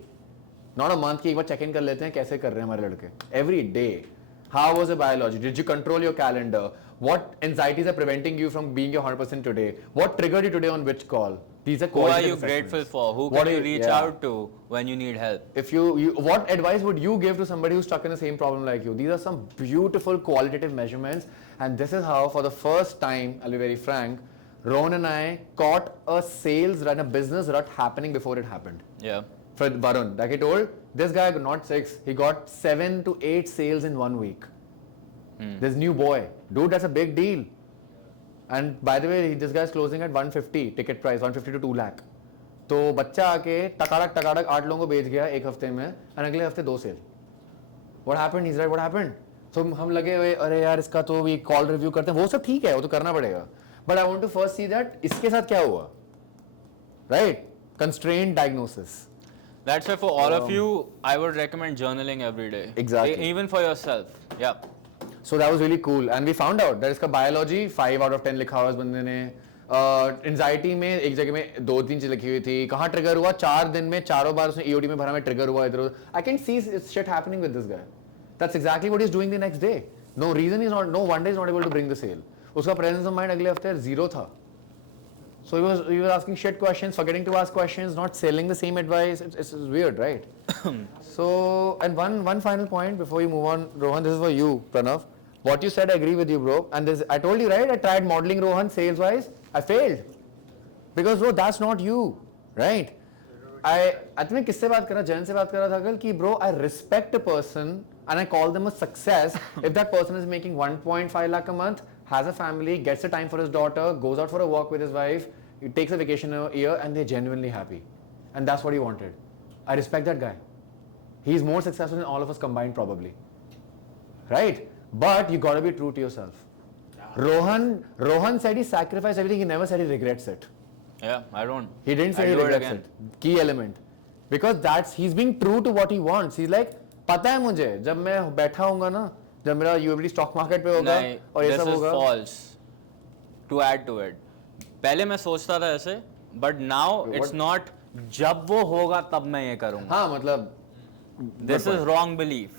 Not a month की एक बार check in कर लेते हैं कैसे कर रहे हैं हमारे लड़के. Every day. How was the biology? Did you control your calendar? What anxieties are preventing you from being your 100% today? What triggered you today on which call? These are Who are qualitative you assessments. grateful for? Who What can you are reach yeah. out to when you need help? If you, what advice would you give to somebody who's stuck in the same problem like you? These are some beautiful qualitative measurements, and this is how, for the first time, I'll be very frank, Rohan and I caught a sales run, a business rut happening before it happened. Yeah. For Varun, like I told, this guy got not 6, he got 7 to 8 sales in 1 week. This new boy, dude, that's a big deal. And by the way, this guy's closing at 150 ticket price, 150 to 2 lakh. तो बच्चा आके टकाड़क 8 लोगों को बेच गया एक हफ्ते में, और अगले हफ्ते 2 cell. What happened? He's like, what happened? So हम लगे हुए, अरे यार इसका तो भी कॉल रिव्यू करते हैं, वो सब ठीक है, वो तो करना पड़ेगा. But I want to first see that इसके साथ क्या हुआ, right? Constrained diagnosis. That's why for all of you, I would recommend journaling every day. Exactly. Even for yourself. Yeah. So that was really cool, and we found out that इसका biology 5 out of 10 लिखा हुआ इस बंदे ने. Anxiety में एक जगह में 2-3 चीज लिखी हुई थी. कहाँ ट्रिगर हुआ? 4 दिन में 4 बार उसने EOD में भरा में ट्रिगर हुआ इधर. I can see shit happening with this guy. That's exactly what he's doing the next day. No reason he's not, no wonder he's not able to bring the sale. उसका presence of mind अगले हफ्ते 0 था. So he was asking shit questions, forgetting to ask questions, not selling the same advice. It's weird, right? So, and one final point before you move on, Rohan, this is for you, Pranav. What you said, I agree with you, bro. And this, I told you, right? I tried modeling Rohan sales-wise. I failed. Because, bro, that's not you, right? I think किससे बात कर रहा, जैन से बात कर रहा था कल कि bro, I respect a person and I call them a success if that person is making 1.5 lakh a month, has a family, gets the time for his daughter, goes out for a walk with his wife, he takes a vacation a year, and they're genuinely happy. And that's what he wanted. I respect that guy. He's more successful than all of us combined probably. Right? But you gotta be true to yourself. Rohan said he sacrificed everything, he never said he regrets it. Yeah, I don't. He didn't say he regrets it. Key element. Because he's being true to what he wants. He's like, पता है मुझे जब मैं बैठा होऊंगा ना, जब मेरा UABD stock market पे होगा और ये सब होगा. This is false. To add to it. पहले मैं सोचता था ऐसे, but now it's not जब वो होगा तब मैं ये करूँगा. हाँ मतलब. This is wrong belief.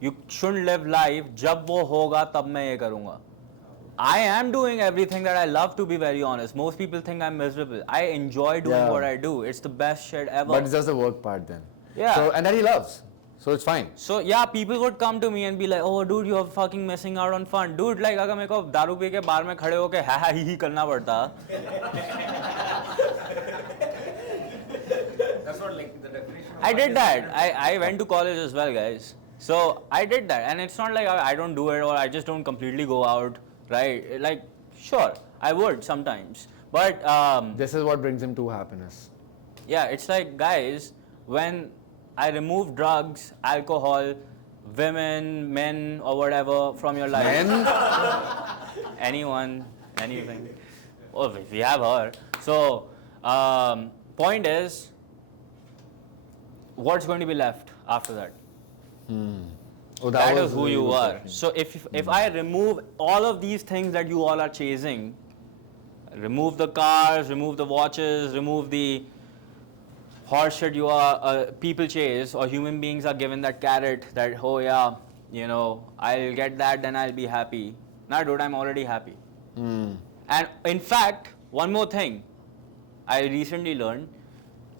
You shouldn't live life जब वो होगा तब मैं ये करूँगा. I am doing everything that I love, to be very honest. Most people think I'm miserable. I enjoy doing what I do. It's the best shit ever. But it's just the work part then. Yeah. So, and that he loves. So it's fine. So yeah, people would come to me and be like, oh dude, you're fucking missing out on fun. Dude, like अगर मेरे को दारू P के बार में खड़े होके हा ही करना पड़ता. That's not like the definition of I did that. I went to college as well, guys. So I did that, and it's not like I don't do it or I just don't completely go out, right? Like, sure, I would sometimes, but This is what brings him to happiness. yeah, it's like, guys, when I remove drugs, alcohol, women, men, or whatever from your life. Men? Anyone, anything. Oh, we have her. So, point is, what's going to be left after that? Oh, That was is who a really you good are. question. So if I remove all of these things that you all are chasing, remove the cars, remove the watches, remove the horse shit you are people chase, or human beings are given that carrot that, oh yeah, you know, I'll get that, then I'll be happy. Nah, dude, I'm already happy. And in fact, one more thing I recently learned,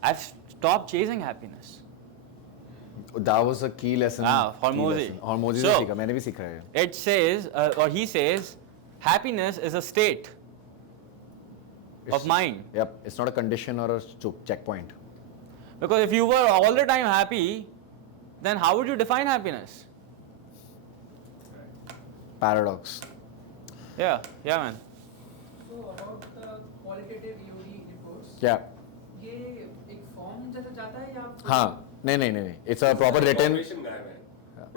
I've stopped chasing happiness. That was a key lesson. Hormozy. Hormozy So, सीखा, मैंने भी सीखा है. It says, or he says, happiness is a state. of mine. Yep, it's not a condition or a checkpoint. Because if you were all the time happy, then how would you define happiness? Paradox. Yeah, man. So about the qualitative EOD reports. Yeah. ये एक form जैसा जाता है या? हाँ, नहीं. It's a proper written. Corporation guy, man.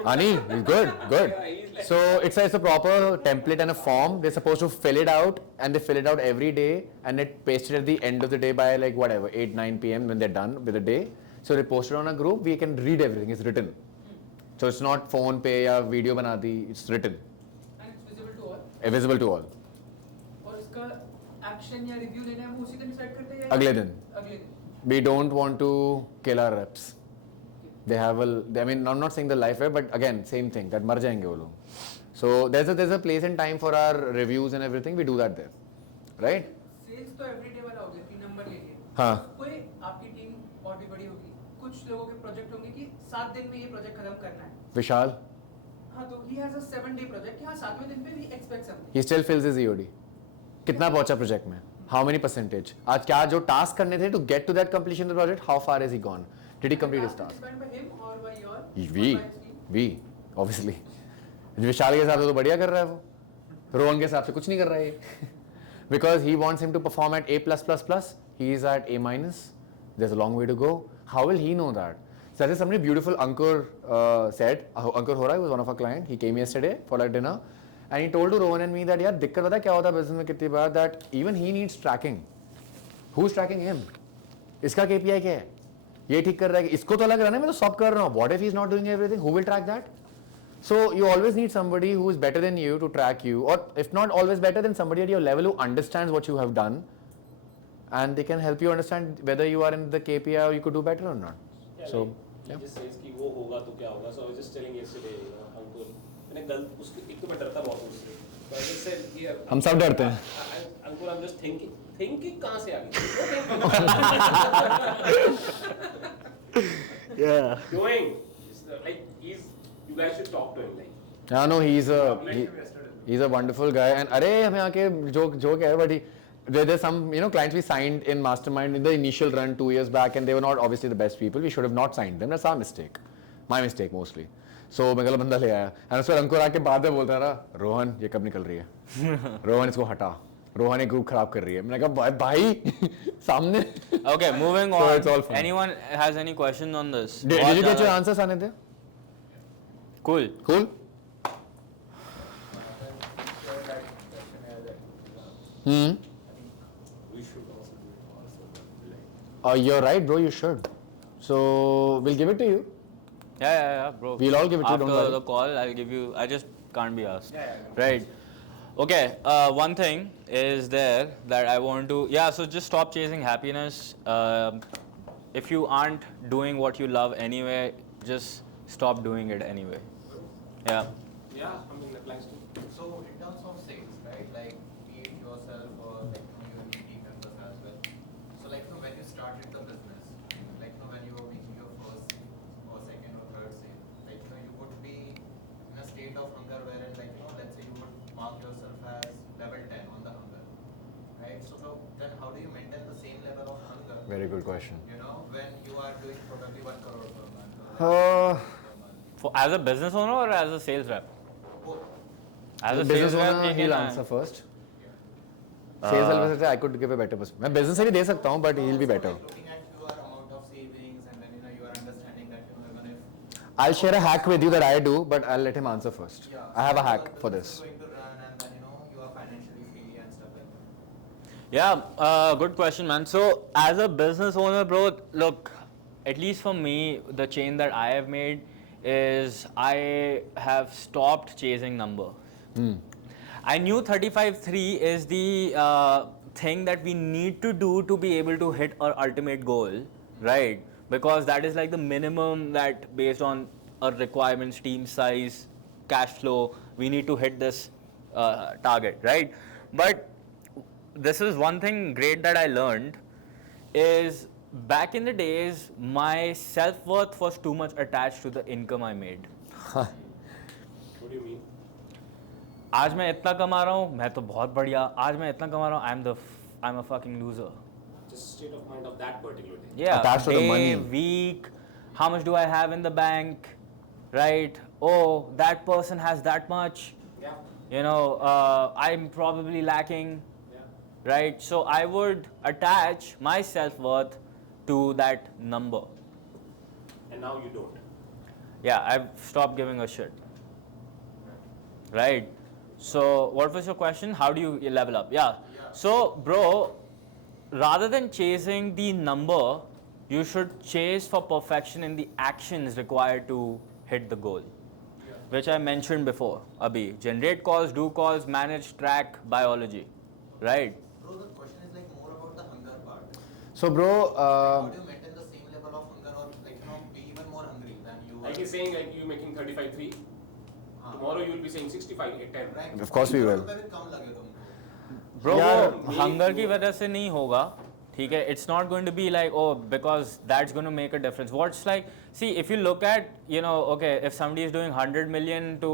Ani, he's good. Yeah, he's like- So it's a proper template and a form. They're supposed to fill it out, and they fill it out every day, and it pasted at the end of the day by like whatever 8-9 p.m. when they're done with the day. So they post it on a group. We can read everything. It's written. So it's not phone पे या video बना दी. It's written. And it's visible to all. Visible to all. और इसका action या review लेना है वो उसी दिन decide करते हैं या? अगले दिन. अगले दिन. We don't want to kill our reps. They have I mean, I'm not saying the life way, but again, same thing. That मर जाएंगे वो लोग. So there's a place and time for our reviews and everything. We do that there, right? Sales तो everyday वाला हो गया 3 number लेके. हाँ. कोई आपकी टीम और भी बड़ी होगी. कुछ लोगों के प्रोजेक्ट होंगे कि 7 दिन में ये प्रोजेक्ट खत्म करना है. विशाल. हाँ तो he has a 7-day project. हाँ 7वें दिन पे he expects something. He still fills his EOD. कितना पहुंचा प्रोजेक्ट में? How many percentage? आज क्या जो टास्क करने थे to get to that completion of the project, how far has he gone? Did he complete his task? Depend by him or by your? We obviously. विशाल के हिसाब से तो बढ़िया कर रहा है वो. रोहन के हिसाब से कुछ नहीं कर रहा है ये. Because he wants him to perform at A+++. He is at A-. There's a long way to go. How will he know that? So that is something beautiful Ankur said. Ankur Hora was one of our clients. He came yesterday for our dinner. And he told to Rohan and me that यार दिक्कत पता है क्या होता है business में कितनी बार that even he needs tracking. Who's tracking him? इसका KPI क्या है? ये ठीक कर रहा है कि इसको तो लग रहा है ना मैं तो सब कर रहा हूँ. What if he's not doing everything? Who will track that? So you always need somebody who is better than you to track you, or if not always better than somebody at your level who understands what you have done, and they can help you understand whether you are in the KPI or you could do better or not. Yeah, So like, he just says कि वो होगा तो क्या होगा. So I was just telling yesterday, Ankur, मैंने गलत उसको एक तो मैं डरता बहुत हूँ उससे. But I just said here. हम सब डरते हैं. Ankur, I'm just thinking. Thinking कहाँ से आ गई? yeah. Doing. Like you guys should talk to him. Like. Yeah, no, he's a wonderful guy. And अरे हमें आके joke है, but there's some clients we signed in Mastermind in the initial run 2 years back, and they were not obviously the best people. We should have not signed them. That's our mistake, my mistake mostly. So मैं गलत बंदा ले आया. And उसको अंकुर आके बाद में बोलता रहा, रोहन ये कब निकल रही है? रोहन इसको हटा. रोहन एक ग्रुप खराब कर रही है. मैंने कहा भाई सामने. Okay, moving So on. it's all fine. Anyone has any question on this? Did you get your answers, Anindya? Cool. Cool. Hmm. We should also do it also. You're right, bro. You should. So we'll give it to you. Yeah, bro. We'll all give it to you, don't After worry. the call, I'll give you. I just can't be asked. Yeah. Right. Okay. One thing is there that I want to. Yeah. So just stop chasing happiness. If you aren't doing what you love anyway, just stop doing it anyway. Yeah. Yeah, I mean that applies to. So in terms of sales, right? Like be it yourself or like your team members as well. So like when you started the business, like when you were making your first or second or third sale, like you would be in a state of hunger wherein like let's say you would mark yourself as level 10 on the hunger, right? So then how do you maintain the same level of hunger? Very good question. When you are doing probably 1 crore per month. Or per month. As a business owner or as a sales rep? Both. As a business sales rep, owner, he'll answer first. Sales rep, I could give a better perspective. मैं business से भी दे सकता हूँ, but he'll be better. Like looking at your amount of savings and then you are understanding that even if I'll share a hack with you that I do, but I'll let him answer first. I have a hack for business this. is going to run and then you are financially free and stuff like that. Yeah, good question, man. So, as a business owner, bro, look, at least for me, the change that I have made is I have stopped chasing numbers. I knew 35.3 is the thing that we need to do to be able to hit our ultimate goal, right? Because that is like the minimum that based on our requirements, team size, cash flow, we need to hit this target, right? But this is one thing great that I learned is back in the days, my self-worth was too much attached to the income I made. What do you mean? आज मैं इतना कमा रहा हूँ मैं तो बहुत बढ़िया आज मैं इतना कमा रहा हूँ I am the I'm a fucking loser. Just state of mind of that particular day. Yeah, Attached to the day, money. week, how much do I have in the bank, right? Oh, that person has that much. Yeah. You know, I'm probably lacking, Yeah. right? So I would attach my self-worth to that number. And now you don't. Yeah, I've stopped giving a shit. Right? So what was your question? How do you level up? Yeah. So, bro, rather than chasing the number, you should chase for perfection in the actions required to hit the goal. Which I mentioned before, Abhi. Generate calls, do calls, manage, track, biology. Right? Bro, the question is like more about the hunger part. So, bro, How do you maintain the same level of hunger or like be even more hungry than you Like were? he's saying, like you making 35.3. Tomorrow you will be saying 65, 10. Right. Of course we will. पे भी कम लगे तुमको. Bro, Yeah, वो hunger की वजह से नहीं होगा. ठीक है? It's not going to be like, oh, because that's going to make a difference. What's like, see, if you look at, you know, okay, if somebody is doing 100 million to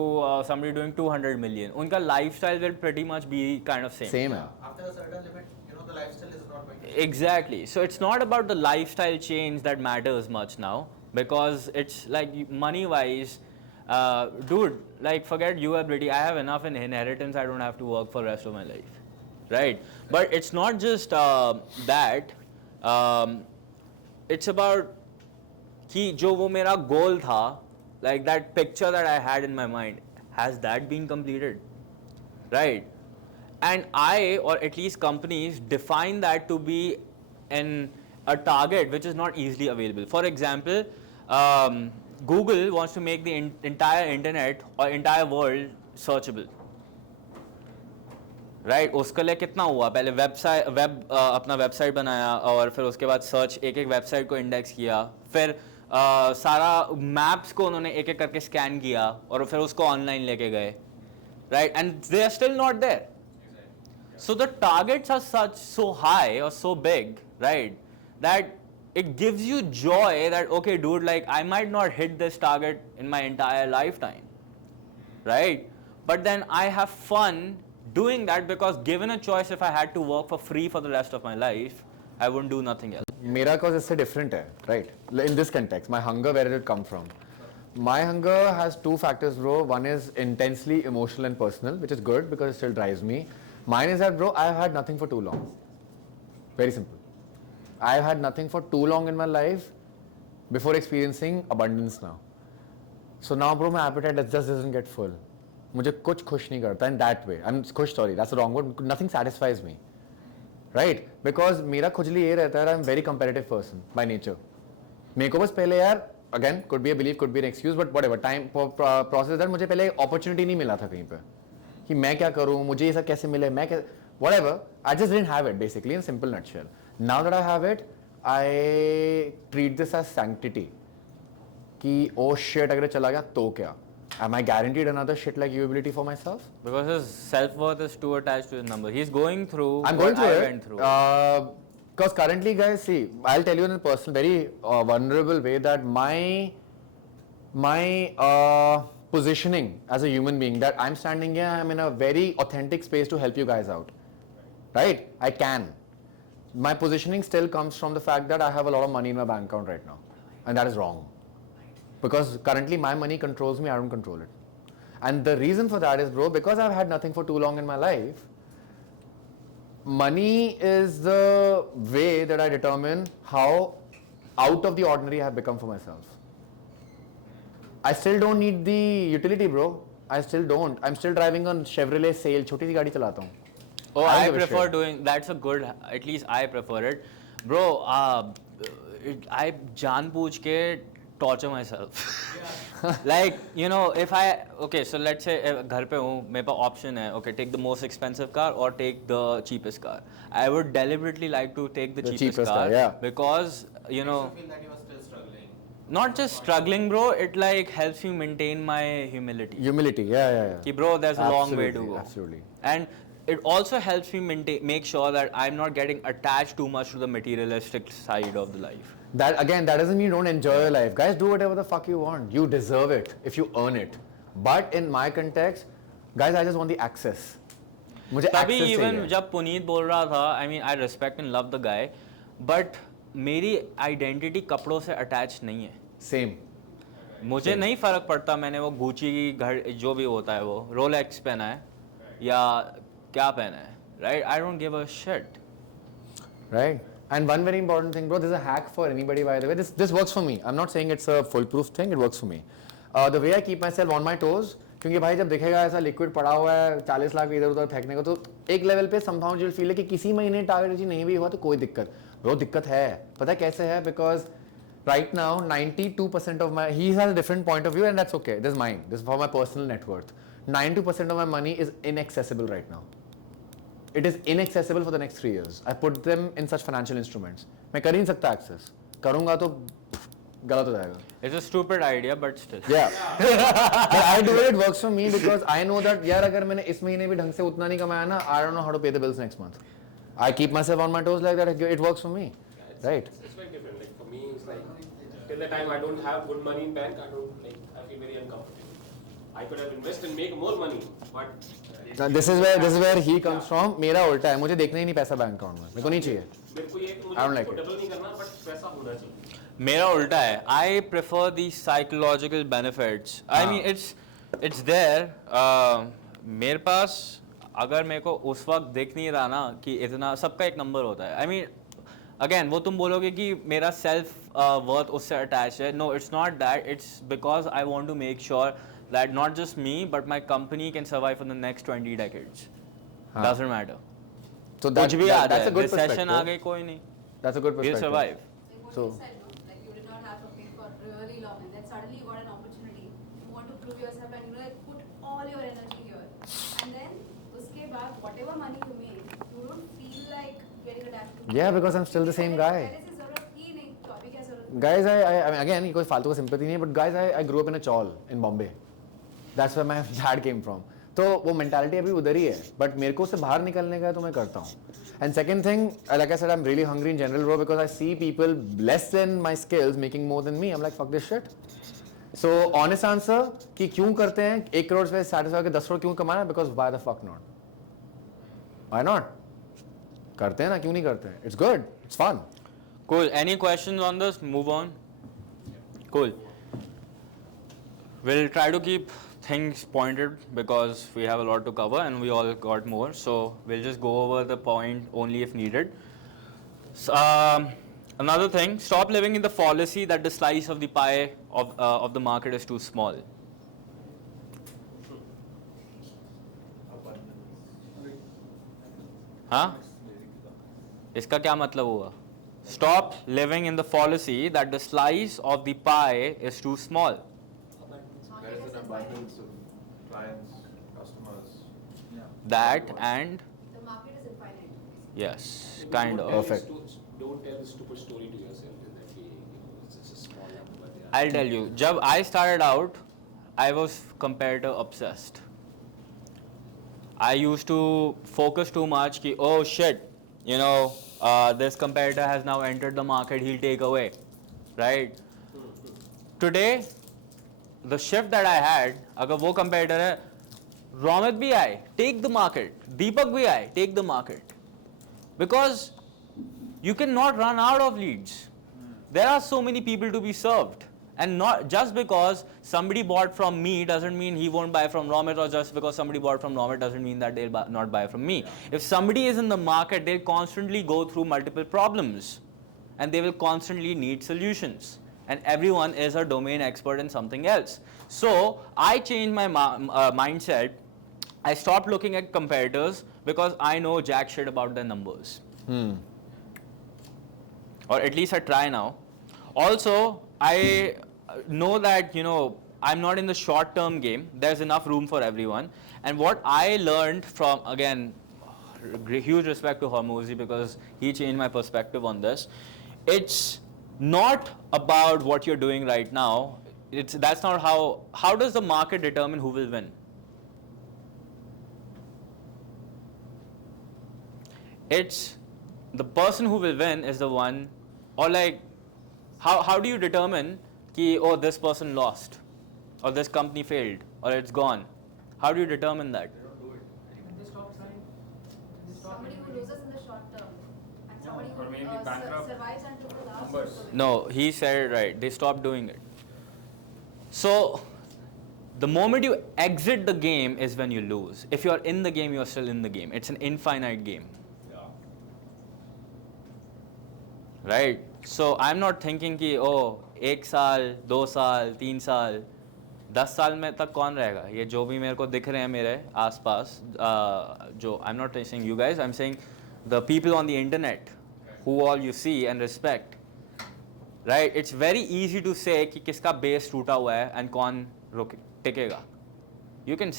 somebody doing 200 million, उनका lifestyle will pretty much be kind of same. same hai. After a certain limit, the lifestyle is not going to. Exactly. So it's not about the lifestyle change that matters much now, because it's like money-wise, dude, like forget you ability. I have enough in inheritance. I don't have to work for the rest of my life, right? But it's not just that. It's about कि जो वो मेरा goal था, like that picture that I had in my mind, has that been completed, right? And I, or at least companies, define that to be a target which is not easily available. For example, Google wants to make the entire internet or entire world searchable. Right? उसके लिए कितना हुआ? पहले अपना website बनाया और फिर उसके बाद सर्च एक वेबसाइट को इंडेक्स किया, फिर सारा मैप्स को उन्होंने एक करके स्कैन किया और फिर उसको ऑनलाइन लेके गए. Right? And they are still not there. So the targets are so high or so big, right, that it gives you joy that, okay, dude, like I might not hit this target in my entire lifetime, right? But then I have fun doing that, because given a choice, if I had to work for free for the rest of my life, I wouldn't do nothing else. Mera cause is different hai, right? In this context, my hunger, where did it come from? My hunger has two factors, bro. One is intensely emotional and personal, which is good because it still drives me. Mine is that, bro, I've had nothing for too long. Very simple. I've had nothing for too long in my life before experiencing abundance now. So now, bro, my appetite just doesn't get full. मुझे कुछ खुश नहीं करता in that way. I'm खुश, sorry, that's the wrong word. Nothing satisfies me. Right? Because मेरा खुजली ये रहता है, I'm a very competitive person by nature. मेरे को बस पहले यार, again, could be a belief, could be an excuse, but whatever, time process that मुझे पहले opportunity नहीं मिला था कहीं पे. कि मैं क्या करूँ, मुझे ये सब कैसे मिले, मैं क्या, whatever, I just didn't have it basically in a simple nutshell. Now that I have it, I treat this as sanctity. कि oh shit, अगर चला गया तो क्या? Am I guaranteed another shit like you ability for myself? Because his self-worth is too attached to his number. He's going through I'm going what through I it. went through. Because currently, guys, see, I'll tell you in a personal, very vulnerable way that my positioning as a human being, that I'm standing here, I'm in a very authentic space to help you guys out. Right? I can. My positioning still comes from the fact that I have a lot of money in my bank account right now. And that is wrong. Because currently my money controls me, I don't control it. And the reason for that is, bro, because I've had nothing for too long in my life, money is the way that I determine how out of the ordinary I have become for myself. I still don't need the utility, bro. I still don't. I'm still driving on Chevrolet Sail. छोटी सी गाड़ी चलाता हूँ. Oh, I I don't give a prefer shit. doing, that's a good, at least I prefer it. Bro, I जानबूझ के torture myself. Like, you know, if I, okay, so let's say घर पे हूँ, मेरे पास option है, okay, take the most expensive car or take the cheapest car. I would deliberately like to take the cheapest car, yeah. because, you know, feel that you are still struggling. not just struggling, bro, it like helps me maintain my humility. Humility, yeah. Ki, bro, there's a long way to Absolutely, go. absolutely. And it also helps me make sure that I'm not getting attached too much to the materialistic side of the life. That again, that doesn't mean you don't enjoy your life. Guys, do whatever the fuck you want. You deserve it if you earn it. But in my context, guys, I just want the access. मुझे तभी access even चाहिए। जब पुनीत बोल रहा था, I mean I respect and love the guy, but मेरी identity कपड़ों से अटैच नहीं है। Same. मुझे Same. नहीं फर्क पड़ता मैंने वो गुची की घर जो भी होता है वो रोलेक्स पहना है या क्या पहना है, right? I don't give a shit. Right. And one very important thing, bro, there's a hack for anybody, by the way. This works for me. I'm not saying it's a foolproof thing. It works for me. The way I keep myself on my toes, क्योंकि भाई जब दिखेगा ऐसा liquid पड़ा हुआ है 40 लाख इधर उधर फेंकने को, तो एक लेवल पे somehow you'll feel है कि किसी महीने टारगेट अचीव नहीं भी हुआ तो कोई दिक्कत, ब्रो दिक्कत है, पता है कैसे है? Because right now 92% of my, he has a different point of view and that's okay, this is mine, this is for my personal net worth. 92% of my money is inaccessible right now. It is inaccessible for the next 3 years. I put them in such financial instruments. मैं कर ही नहीं सकता access. करूँगा तो गलत हो जाएगा. It's a stupid idea, but still. Yeah. But I do it. It works for me because I know that यार अगर मैंने इस महीने भी ढंग से उतना नहीं कमाया ना, I don't know how to pay the bills next month. I keep myself on my toes like that. It works for me, right? It's very different. Like for me, it's like till the time I don't have good money in bank, I don't like. I feel very uncomfortable. I could have invested and make more money, but Now, this is where he comes from. मेरा उल्टा है, मुझे देखना ही नहीं पैसा bank account में, मेरे को नहीं चाहिए. मेरे को ये I don't like it. Double नहीं करना, but पैसा होना चाहिए. मेरा उल्टा है. I prefer the psychological benefits. I mean, it's there. मेरे पास अगर मेरे को उस वक्त दिख नहीं रहा ना कि इतना, सबका एक नंबर होता है. I mean, again वो तुम बोलोगे कि मेरा self worth उससे attached है. No, it's not that. It's because I want to make sure that not just me but my company can survive for the next 20 decades. हाँ. Doesn't matter. So कुछ भी आ that's जाए, a good recession perspective. आ gई कोई नहीं. That's a good We'll perspective. survive. Like what So- you said, no? Like you did not have something for really long, and then suddenly you got an opportunity. You want to prove yourself, and like put all your energy here. And then uske baad, whatever money you make, you don't feel like getting attached to. Yeah, because I'm still the same guy. पहले से जरूरत ही नहीं, तो अभी क्या जरूरत? Guys, I mean, again, ये कोई फालतू का sympathy नहीं है, but guys, I grew up in a chawl in Bombay. That's where my dad came from. तो वो mentality अभी उधर ही है, but मेरे को उससे बाहर निकलने का है तो मैं करता हूँ. And second thing, like I said, I'm really hungry in general, bro, because I see people less than my skills making more than me. I'm like, fuck this shit. So honest answer कि क्यों करते हैं 1 करोड़ से satisfy के 10 करोड़ क्यों कमाना? Because why the fuck not? Why not? करते हैं ना, क्यों नहीं करते हैं? It's good. It's fun. Cool. Any questions on this? Move on. Cool. We'll try to keep things pointed because we have a lot to cover and we all got more. So we'll just go over the point only if needed. So, another thing, stop living in the fallacy that the slice of the pie of the market is too small. हाँ? इसका क्या मतलब हुआ? Stop living in the fallacy that the slice of the pie is too small. There is an abundance of clients, customers. That and The market is infinite. yes, kind of. Perfect. Don't tell the stupid story to yourself that it's just a small number. But yeah. I'll tell you. जब I started out, I was comparator obsessed. I used to focus too much. Ki, oh shit, you know, this competitor has now entered the market. He'll take away, right? Today, the shift that I had, अगर वो competitor है, Romit भी आए, take the market. Deepak भी आए, take the market. Because you cannot run out of leads. There are so many people to be served. And not just because somebody bought from me doesn't mean he won't buy from Romit, or just because somebody bought from Romit doesn't mean that they'll not buy from me. If somebody is in the market, they'll constantly go through multiple problems and they will constantly need solutions. And everyone is a domain expert in something else. So I changed my mindset. I stopped looking at competitors because I know jack shit about their numbers. Or at least I try now. Also, I know that, you know, I'm not in the short-term game. There's enough room for everyone. And what I learned from, again, huge respect to Hormozy because he changed my perspective on this. It's not about what you're doing right now. That's not how does the market determine who will win? It's the person who will win is the one, or like, how do you determine ki, oh, this person lost, or this company failed, or it's gone? How do you determine that? They stop trying. mainly bankrupt. survives until the last. Numbers. No, he said it right. They stopped doing it. So, the moment you exit the game is when you lose. If you're in the game, you're still in the game. It's an infinite game. Right? So, I'm not thinking कि oh, 1 साल, 2 साल, 3 साल, 10 साल में तक कौन रहेगा? ये जो भी मेरे को दिख रहे हैं मेरे आसपास, जो I'm not saying you guys, I'm saying the people on the internet who all you see and respect. Right? It's very easy to say कि किसका base टूटा हुआ है and कौन टिकेगा. You can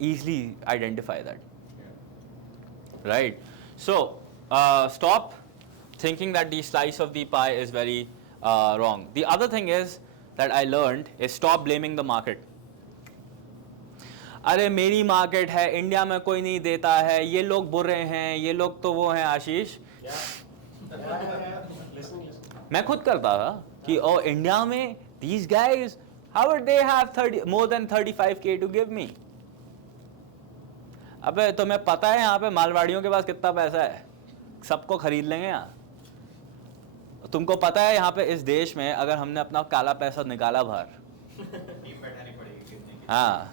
easily identify that. Right? So, stop thinking that the slice of the pie is very wrong. The other thing is that I learned is stop blaming the market. अरे मेरी market है, India में कोई नहीं देता है, ये लोग बुरे हैं, ये लोग तो वो हैं आशीष. मैं खुद करता था कि ओ इंडिया में these guys, how would they have more than 35k to give me? अबे तुम्हें पता है यहाँ पे मालवाड़ियों के पास कितना पैसा है, सबको खरीद लेंगे यहाँ. तुमको पता है यहाँ पे इस देश में अगर हमने अपना काला पैसा निकाला बाहर, हाँ,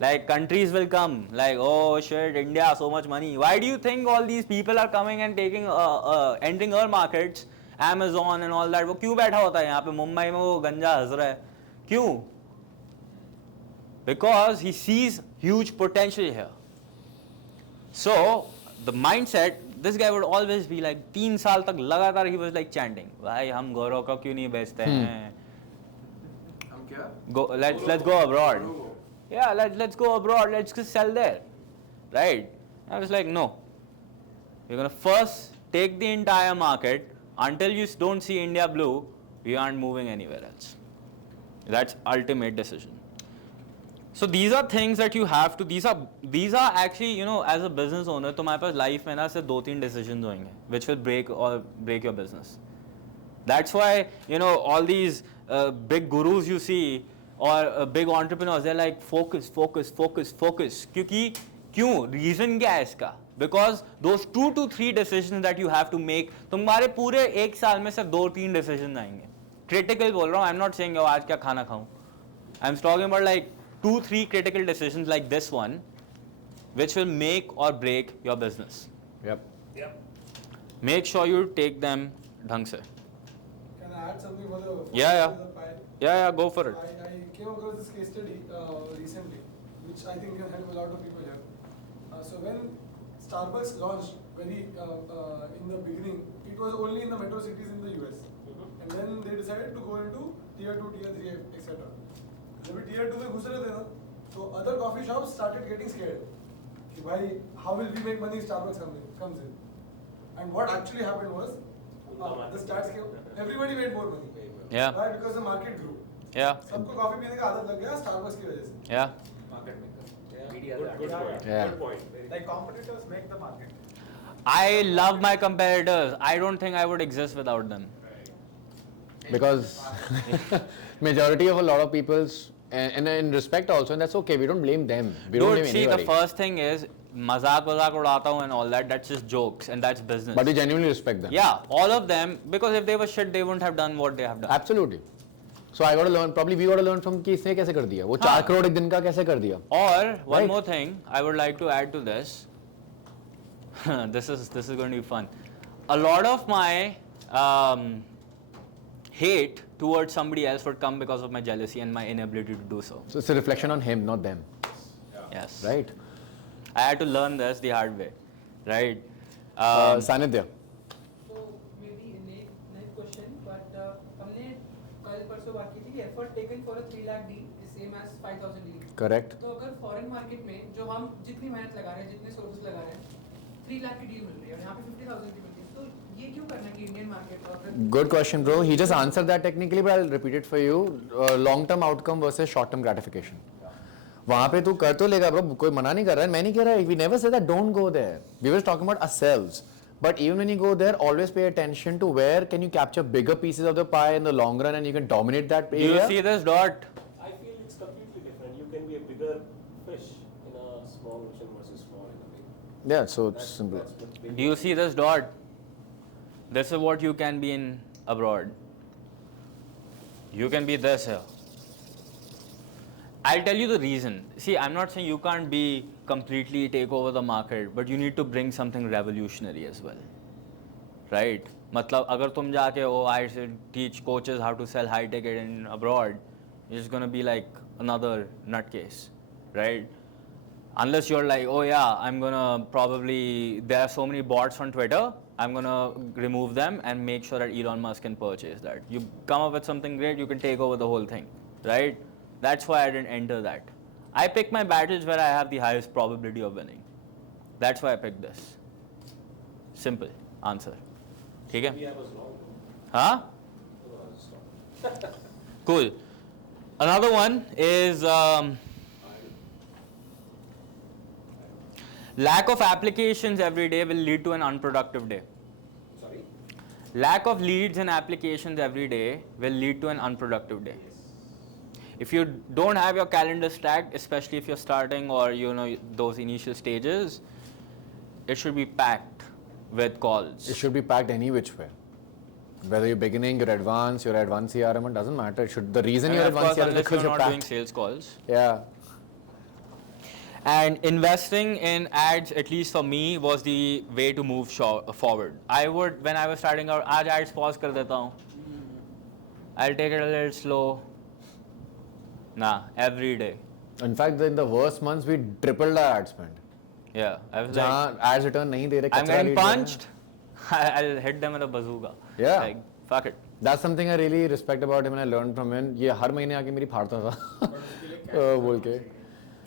like countries will come like oh shit India so much money. Why do you think all these people are coming and taking entering our markets, Amazon and all that? वो क्यों बैठा होता है यहाँ पे मुंबई में वो गंजा हंस रहा है क्यों? Because he sees huge potential here. So the mindset, this guy would always be like 3 साल तक लगातार he was like chanting, भाई हम गौरव का क्यों नहीं बेचते हैं? हम क्या? Go, let's go abroad. Yeah, let's go abroad. Let's just sell there, right? I was like, no. You're gonna first take the entire market. Until you don't see India blue, you aren't moving anywhere else. That's ultimate decision. So these are things that you have to. These are actually, you know, as a business owner, तुम्हारे पास life में ना सिर्फ 2-3 decisions होंगे, which will break your business. That's why, you know, all these big gurus you see or big entrepreneurs, they're like focus. क्यों? Reason क्या है इसका? Because those 2 to 3 decisions that you have to make, तुम्हारे पूरे 1 साल में सिर्फ 2-3 decisions आएंगे. Critical बोल रहा हूँ. I'm not saying आज क्या खाना खाऊं. I'm talking about like 2-3 critical decisions like this one, which will make or break your business. Yep. Make sure you take them ढंग से. Can I add something for the Yeah. for the pie? Yeah, go for it. I came across this case study recently, which I think can help a lot of people here. So when Starbucks launched very in the beginning, it was only in the metro cities in the US, and then they decided to go into tier 2, tier 3, etc. जब tier 2 में घुस रहे थे ना, so other coffee shops started getting scared. कि भाई, how will we make money? Starbucks comes in, and what actually happened was the stats came. Everybody made more money. Yeah. Why? Because the market grew. Yeah. सबको coffee पीने का आदत लग गया Starbucks की वजह से. Yeah. Good point. Like competitors make the market. I love my competitors. I don't think I would exist without them. Because majority of a lot of people's and in respect also, and that's okay. We don't blame them. We don't Dude, blame see, anybody. the first thing is मजाक उड़ाता हूँ and all that. That's just jokes and that's business. But we genuinely respect them. Yeah, all of them, because if they were shit, they wouldn't have done what they have done. Absolutely. So I got to learn. Probably we got to learn from कि इसने कैसे कर दिया. वो 4 करोड़ एक दिन का कैसे कर दिया. Or one Right. more thing I would like to add to this. this is going to be fun. A lot of my hate towards somebody else would come because of my jealousy and my inability to do so. So it's a reflection on him, not them. Yes. Right. I had to learn this the hard way. Right. Sanidhya. So maybe next question, but हमने कल परसों बात की थी कि effort taken for a 3 lakh deal is same as 5,000 deal. Correct. तो अगर foreign market में जो हम जितनी मेहनत लगा रहे हैं, जितने sources लगा रहे हैं, 3 लाख की deal मिल रही है और यहाँ पे 50,000 की मिलती है, तो ये क्यों करना है कि Indian market और फिर Good question, bro. He just answered that technically, but I'll repeat it for you. Long-term outcome versus short-term gratification. वहाँ पे तू कर तो लेगा bro, कोई मना नहीं कर रहा है, मैं नहीं कह रहा, we never say that don't go there. We were talking about ourselves. But even when you go there, always pay attention to where can you capture bigger pieces of the pie in the long run and you can dominate that Do area. you see this dot? I feel it's completely different. You can be a bigger fish in a small ocean versus small in a big. Yeah, so it's simple. That's what big Do you see this dot? This is what you can be in abroad. You can be this here. I'll tell you the reason. See, I'm not saying you can't be completely take over the market, but you need to bring something revolutionary as well. Right? मतलब अगर तुम जाके I should teach coaches how to sell high ticket in abroad, it's gonna be like another nutcase, right? Unless you're like, oh yeah, I'm gonna probably, there are so many bots on Twitter, I'm gonna remove them and make sure that Elon Musk can purchase that. You come up with something great, you can take over the whole thing, right? That's why I didn't enter that. I pick my battles where I have the highest probability of winning. That's why I picked this. Simple answer. ठीक है? Maybe I was wrong. Huh? No, I was wrong. Cool. Another one is lack of applications every day will lead to an unproductive day. Sorry? Lack of leads and applications every day will lead to an unproductive day. If you don't have your calendar stacked, especially if you're starting or those initial stages, it should be packed with calls. It should be packed any which way. Whether you're beginning, you're advanced CRM, it doesn't matter. It should, the reason you're of course, advanced CRM is unless because you're you're not doing packed. sales calls. Yeah. And investing in ads, at least for me, was the way to move forward. I would, when I was starting out, आज ads pause कर देता हूँ. I'll take it a little slow. Nah, every day. In fact, in the worst months, we tripled our ad spend. Yeah, I was जहाँ ads return नहीं दे रहे, I'm कचरा getting lead दे रहे हैं. punched. I'll hit them with a bazooka. Yeah. Like, fuck it. That's something I really respect about him and I learned from him. ये हर महीने आके मेरी फाड़ता था बोल के.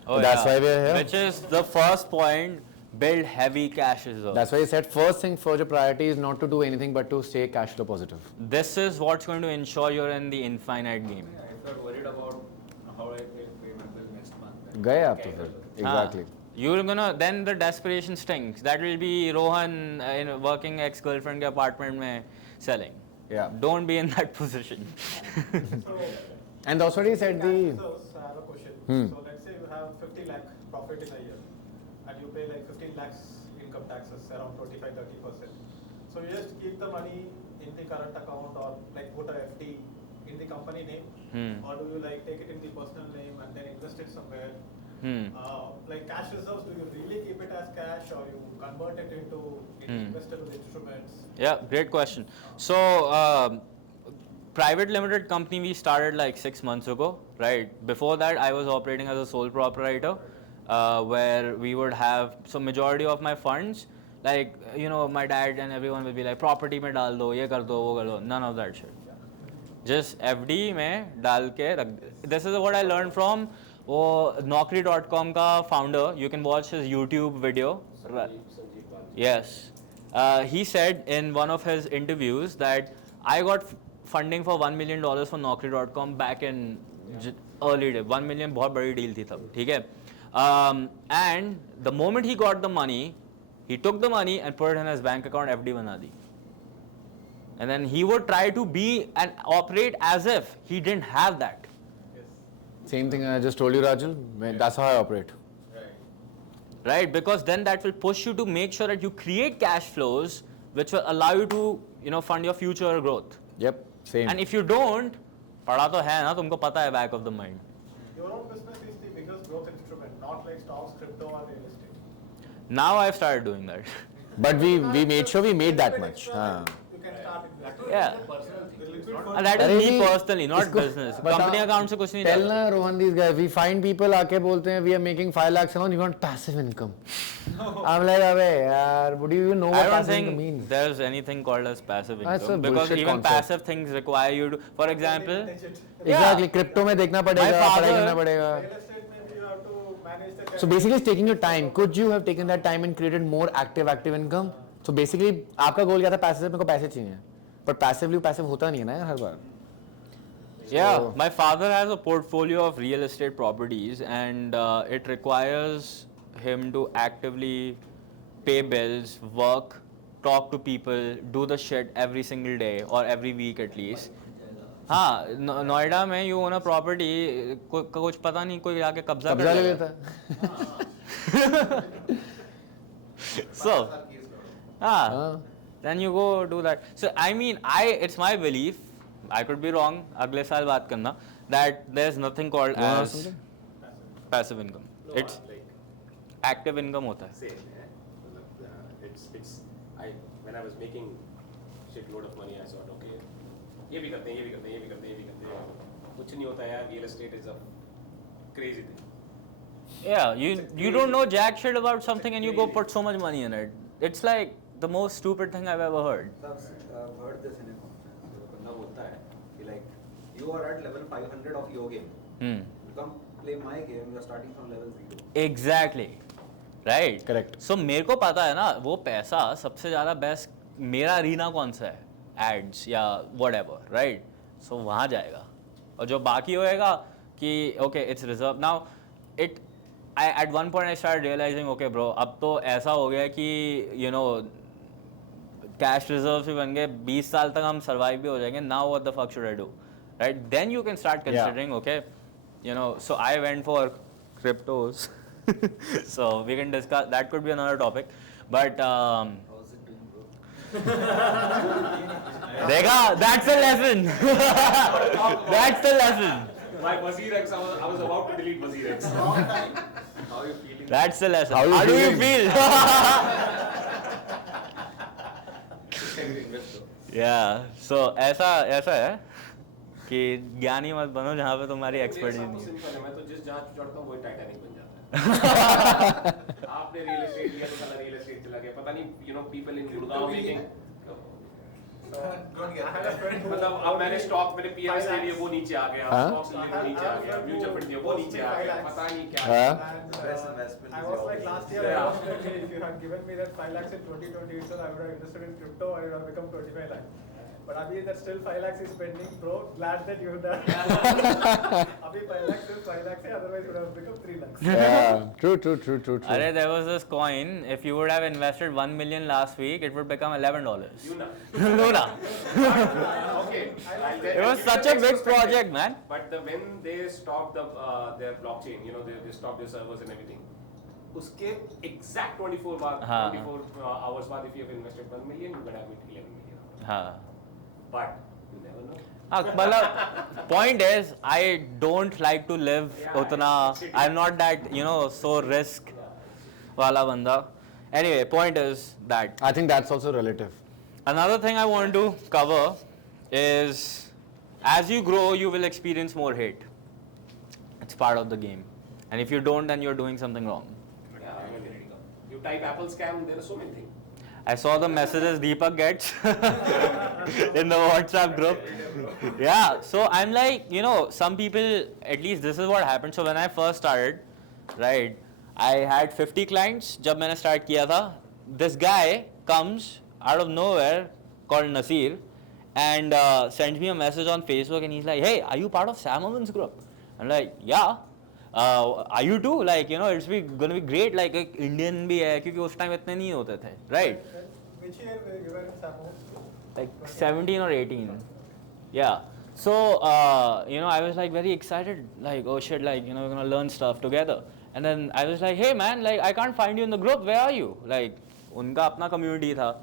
Oh, That's yeah. why we're here. Which is the first point, build heavy cash reserves. That's why he said first thing first, your priority is not to do anything but to stay cash flow positive. This is what's going to ensure you're in the infinite game. If you're worried about how I pay my bill next month, then गए आप तो क्या फिर. कर लो? Exactly. You're gonna, then the desperation stinks. That will be Rohan working ex-girlfriend के apartment में selling. Yeah. Don't be in that position. And that's what he said. So I have a question. Hmm. So let's say you have 50 lakh profit in a year and you pay like 15 lakhs income taxes around 25-30%. So you just keep the money in the current account or like put a FD in the company name or do you like take it in the personal name and then invest it somewhere? Like cash reserves, do you really keep it as cash or you convert it into investable instruments? Yeah, great question. So, private limited company we started like 6 months ago, right? Before that, I was operating as a sole proprietor, where we would have, so majority of my funds, like, my dad and everyone will be like, property mein dal do, ye kar do, wo kar do. None of that shit. Just FD mein dal ke rakh. This is what I learned from Naukri.com ka founder. You can watch his YouTube video. Yes. He said in one of his interviews that I got funding for $1 million for Naukri.com back in early day. 1 million बहुत बड़ी deal थी तब, ठीक है? And the moment he got the money, he took the money and put it in his bank account, FD बना दी. And then he would try to be and operate as if he didn't have that. Same thing I just told you, Rajul. That's how I operate. Right, because then that will push you to make sure that you create cash flows which will allow you to fund your future growth. Yep, same. And if you don't, पढ़ा तो है ना, तुमको पता है back of the mind. Your own business is the biggest growth instrument, not like stocks, crypto or real estate. Now I've started doing that. But we made sure we made that much. You can start it. Yeah. The liquid And that is me अरे personally, not business. Company account से कुछ नहीं Tell जाता. na Rohan, these guys. We find people आके बोलते हैं we are making 5 lakhs a month. You want passive income? I'm like, अबे यार, would you even know I what don't passive income think means? there's anything called as passive That's income a because bullshit even concept. passive things require you to, for example, Exactly. Crypto में देखना पड़ेगा, पढ़ाई करना पड़ेगा. real estate, maybe you have to manage the So basically, it's taking your time. Could you have taken that time and created more active income? So basically, आपका गोल क्या था? पैसे से मेरे को पैसे चाहिए. But passively passive होता नहीं है ना यार हर बार. yeah, my father has a portfolio of real estate properties and it requires him to actively pay bills, work, talk to people, do the shit every single day or every week at least. हाँ, नोएडा में you own a property, कुछ पता नहीं कोई आके कब्जा कर ले लेगा. लेता. So, हाँ. then you go do that. So I mean, it's my belief, I could be wrong, अगले साल बात करना, that there's nothing called as passive income. No, It's like active income होता है. same. It's when I was making shitload of money, I thought, okay, ये भी करते हैं, ये भी करते हैं, ये भी करते हैं, ये भी करते हैं. कुछ नहीं होता यार. Real estate is a crazy thing. Yeah, you don't know jack shit about something and you go put so much money in it. It's like the most stupid thing I've ever heard. I've heard this in a conference. बंदा बोलता है कि like you are at level 500 of your game. You come play my game, you are starting from level 0. Exactly. Right. Correct. So मेरे को पता है ना वो पैसा सबसे ज़्यादा बेस्ट मेरा रीना कौन सा है, एड्स या whatever, right? So वहाँ जाएगा और जो बाकी होएगा कि okay it's reserved now. At one point I started realizing okay bro अब तो ऐसा हो गया कि you know cash reserves भी बन गए, 20 साल तक हम survive भी हो जाएंगे. Now what the fuck should I do, right? Then you can start considering okay, you know. So I went for cryptos. So we can discuss, that could be another topic, but How's it doing, bro? देखा, that's the lesson. That's the lesson. My Wazir X, I was about to delete Wazir X. How are you feeling? That's the lesson. How How do you feeling? feel? Investor. Yeah. So ऐसा है कि ज्ञानी मत बनो जहाँ पे तुम्हारी expertise नहीं है. सिंपल है. मैं तो जिस जहाँ चढ़ता हूँ वही टाइटैनिक बन जाता है. आपने रियल एस्टेट लिया तो साला रियल एस्टेट चला गया. पता नहीं पीपल इन गुड़गांव मेकिंग. मतलब अब मैंने स्टॉक मैंने पीएमएस ले लिए वो नीचे आ गया, स्टॉक्स लिए वो नीचे आ गया, म्यूचुअल फंड लिए वो नीचे आ गया, पता नहीं क्या. Best investment. I was like last year, I was like, hey, if you had given me that 5 lakhs in 2020 itself, I would have invested in crypto and it would have become 25 lakhs. But Abhi, that still 5 lakhs is pending, bro. Glad that you done. Abhi 5 lakhs is 5 lakhs, otherwise it would have become 3 lakhs. Yeah, true. Arey, there was this coin. If you would have invested 1 million last week, it would become $11. Luna. Okay. It was such a big project, man. But when they stopped their blockchain, you know, they stopped their servers and everything. उसके exact 24 hours बाद, if you have invested 1 million, you would have made 11 million. हाँ. But you never know. मतलब point is I don't like to live उतना. I'm not that so risk वाला बंदा. Anyway, point is that I think that's also relative. another thing I want to cover is as you grow you will experience more hate. It's part of the game, and if you don't then you're doing something wrong. Yeah, I mean, you type Apple scam, there are so many things. I saw the messages Deepak gets in the WhatsApp group. Yeah, so I'm like, some people, at least this is what happened. So when I first started, right, I had 50 clients. जब मैंने start किया था, this guy comes out of nowhere called Nasir and sends me a message on Facebook and he's like, hey, are you part of Sam Owen's group? I'm like, yeah. Are you too? Like, it's gonna be great. Like, एक Indian भी है क्योंकि उस time इतने नहीं होते थे, right? Which year you were in Samo? Like 17 or 18. Yeah. So, I was like very excited, like, oh shit, like, we're gonna learn stuff together. And then I was like, hey man, like, I can't find you in the group, where are you? Like, उनका अपना community था.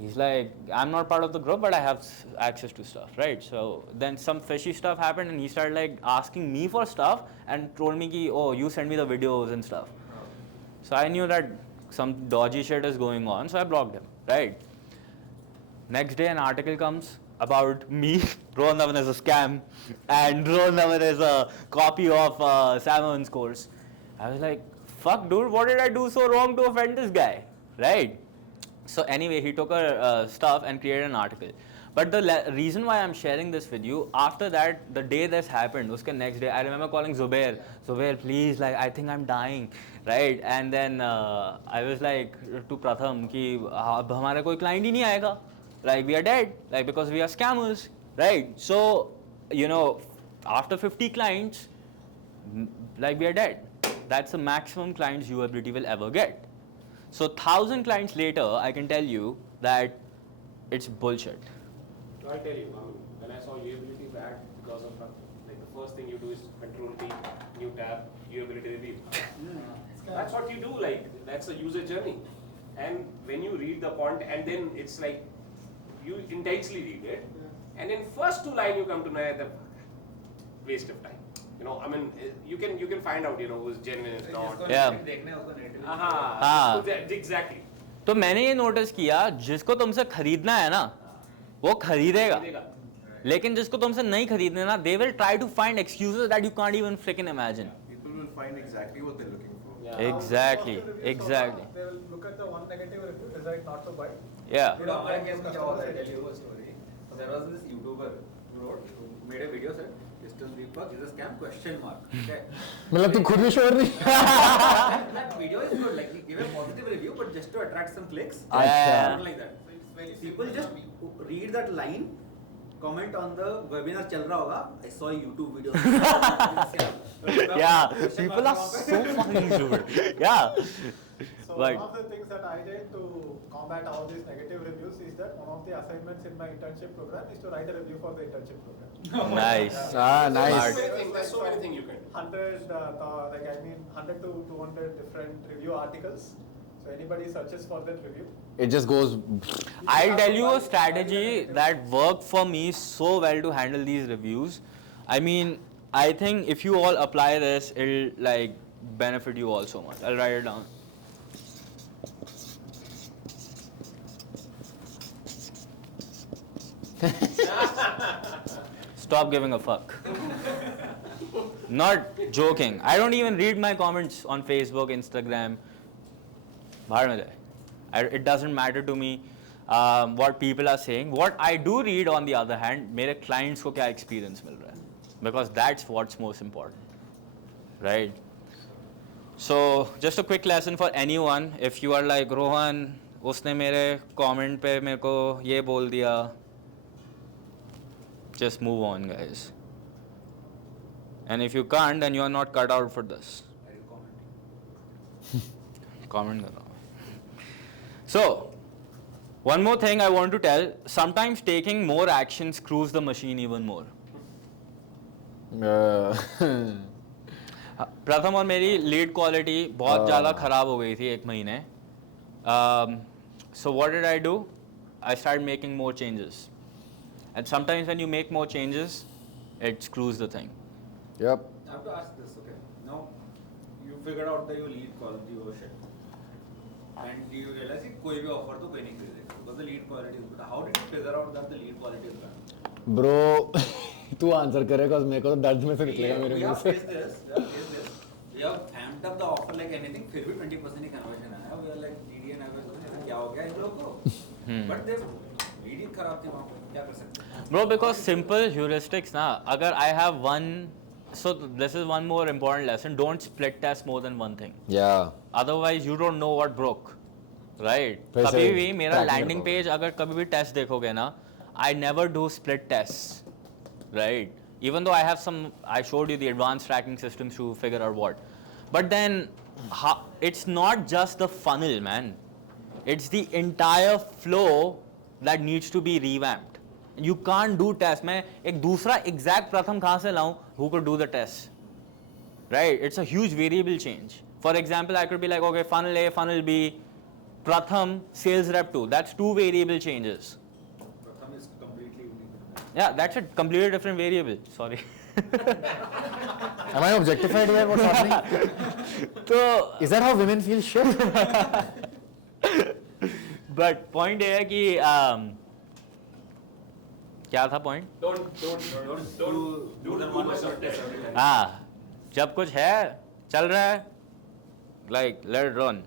He's like, I'm not part of the group, but I have access to stuff, right? So then some fishy stuff happened and he started like asking me for stuff and told me ki, oh, you send me the videos and stuff. So I knew that some dodgy shit is going on, so I blocked him, right? Next day an article comes about me, Rohan Dhawan is a scam, and Rohan Dhawan is a copy of Sam Owen's course. I was like, fuck dude, what did I do so wrong to offend this guy, right? So anyway, he took our stuff and created an article. But the reason why I'm sharing this with you, after that, the day this happened, uske next day, I remember calling Zubair, please, like, I think I'm dying, right? And then I was like to Pratham, ki, ab hamara koi client hi nahi aayega. Like, we are dead, like, because we are scammers, right? So, after 50 clients, like, we are dead. That's the maximum clients usability will ever get. So 1,000 clients later, I can tell you that it's bullshit. I'll tell you, when I saw usability bad because of like the first thing you do is Control T, new tab, usability review. That's what you do, like that's a user journey. And when you read the point, and then it's like you intensely read it, and in first 2 lines you come to know that waste of time. You know, I mean, you can find out, you know, who's genuine is not. हाँ. Exactly. तो मैंने ये notice किया, जिसको तुमसे खरीदना है ना, वो खरीदेगा. लेकिन जिसको तुमसे नहीं खरीदना ना, they will try to find excuses that you can't even freaking imagine. People will find exactly what they're looking for. Yeah. Exactly. They will look at the one negative review, decide not to buy. Yeah. But हमारे case में क्या होता है? Tell you a story. There was this YouTuber who made a video said, "Crystal Deepak is a scam?" Okay. मतलब तू खुद भी sure नहीं? That video is good. Like he gave a positive review, but just to attract some clicks. Yeah. Like that. So it's very people just read that line, comment on the webinar चल रहा होगा. I saw a YouTube video. Yeah. People are so fucking stupid. Yeah. So Right. one of the things that I did to combat all these negative reviews is that one of the assignments in my internship program is to write a review for the internship program. Nice. Nice. There's so many things you can do. 100 to 200 different review articles. So anybody searches for that review. It just goes. I'll tell you a strategy that worked for me so well to handle these reviews. I mean, I think if you all apply this, it'll like benefit you all so much. I'll write it down. Stop giving a fuck. Not joking. I don't even read my comments on Facebook, Instagram. बाहर में जाए. It doesn't matter to me what people are saying. What I do read, on the other hand, मेरे clients को क्या experience मिल रहा है. Because that's what's most important, right? So just a quick lesson for anyone. If you are like Rohan, उसने मेरे comment पे मेरे को ये बोल दिया. Just move on, guys. And if you can't, then you are not cut out for this. Comment करो. So, one more thing I want to tell. Sometimes taking more action screws the machine even more. प्रथम और मेरी lead quality बहुत ज़्यादा ख़राब हो गई थी 1 महीने. So what did I do? I started making more changes. And sometimes when you make more changes, it screws the thing. Yep. I have to ask this, okay? Now, you figured out that your lead quality was shit. And you realize that कोई भी offer तो कोई नहीं खरीदेगा because the lead quality is good. How did you figure out that the lead quality is bad? Bro, तू answer करेगा मेरे को तो दर्द में से निकलेगा मेरे मुंह से. We have amped up the offer like anything, फिर भी 20% ही conversion आया. We are like DD and average क्या हो गया इन लोगों को? But they lead ही खराब थी वहाँ पे. क्या कर सकते हैं? Bro, because simple heuristics ना. अगर I have one, so this is one more important lesson. Don't split test more than one thing. Yeah. Otherwise, you don't know what broke, right? फिर से कभी भी मेरा track नहीं landing रखोगे. page अगर कभी भी test देखोगे ना, I never do split tests, right? Even though I have some, I showed you the advanced tracking systems to figure out what. But then, it's not just the funnel, man. It's the entire flow that needs to be revamped. You can't do tests. मैं एक दूसरा exact प्रथम कहाँ से लाऊं? Who could do the test? Right? It's a huge variable change. For example, I could be like, okay, funnel A, funnel B, pratham, sales rep 2. That's 2 variable changes. Pratham is completely unique. Yeah, that's a completely different variable. Sorry. Am I objectified here? What's happening? So, Is that how women feel shit? but point ये है कि क्या था point? Don't do too much of test. हाँ, जब कुछ है, चल रहा है, like let it run.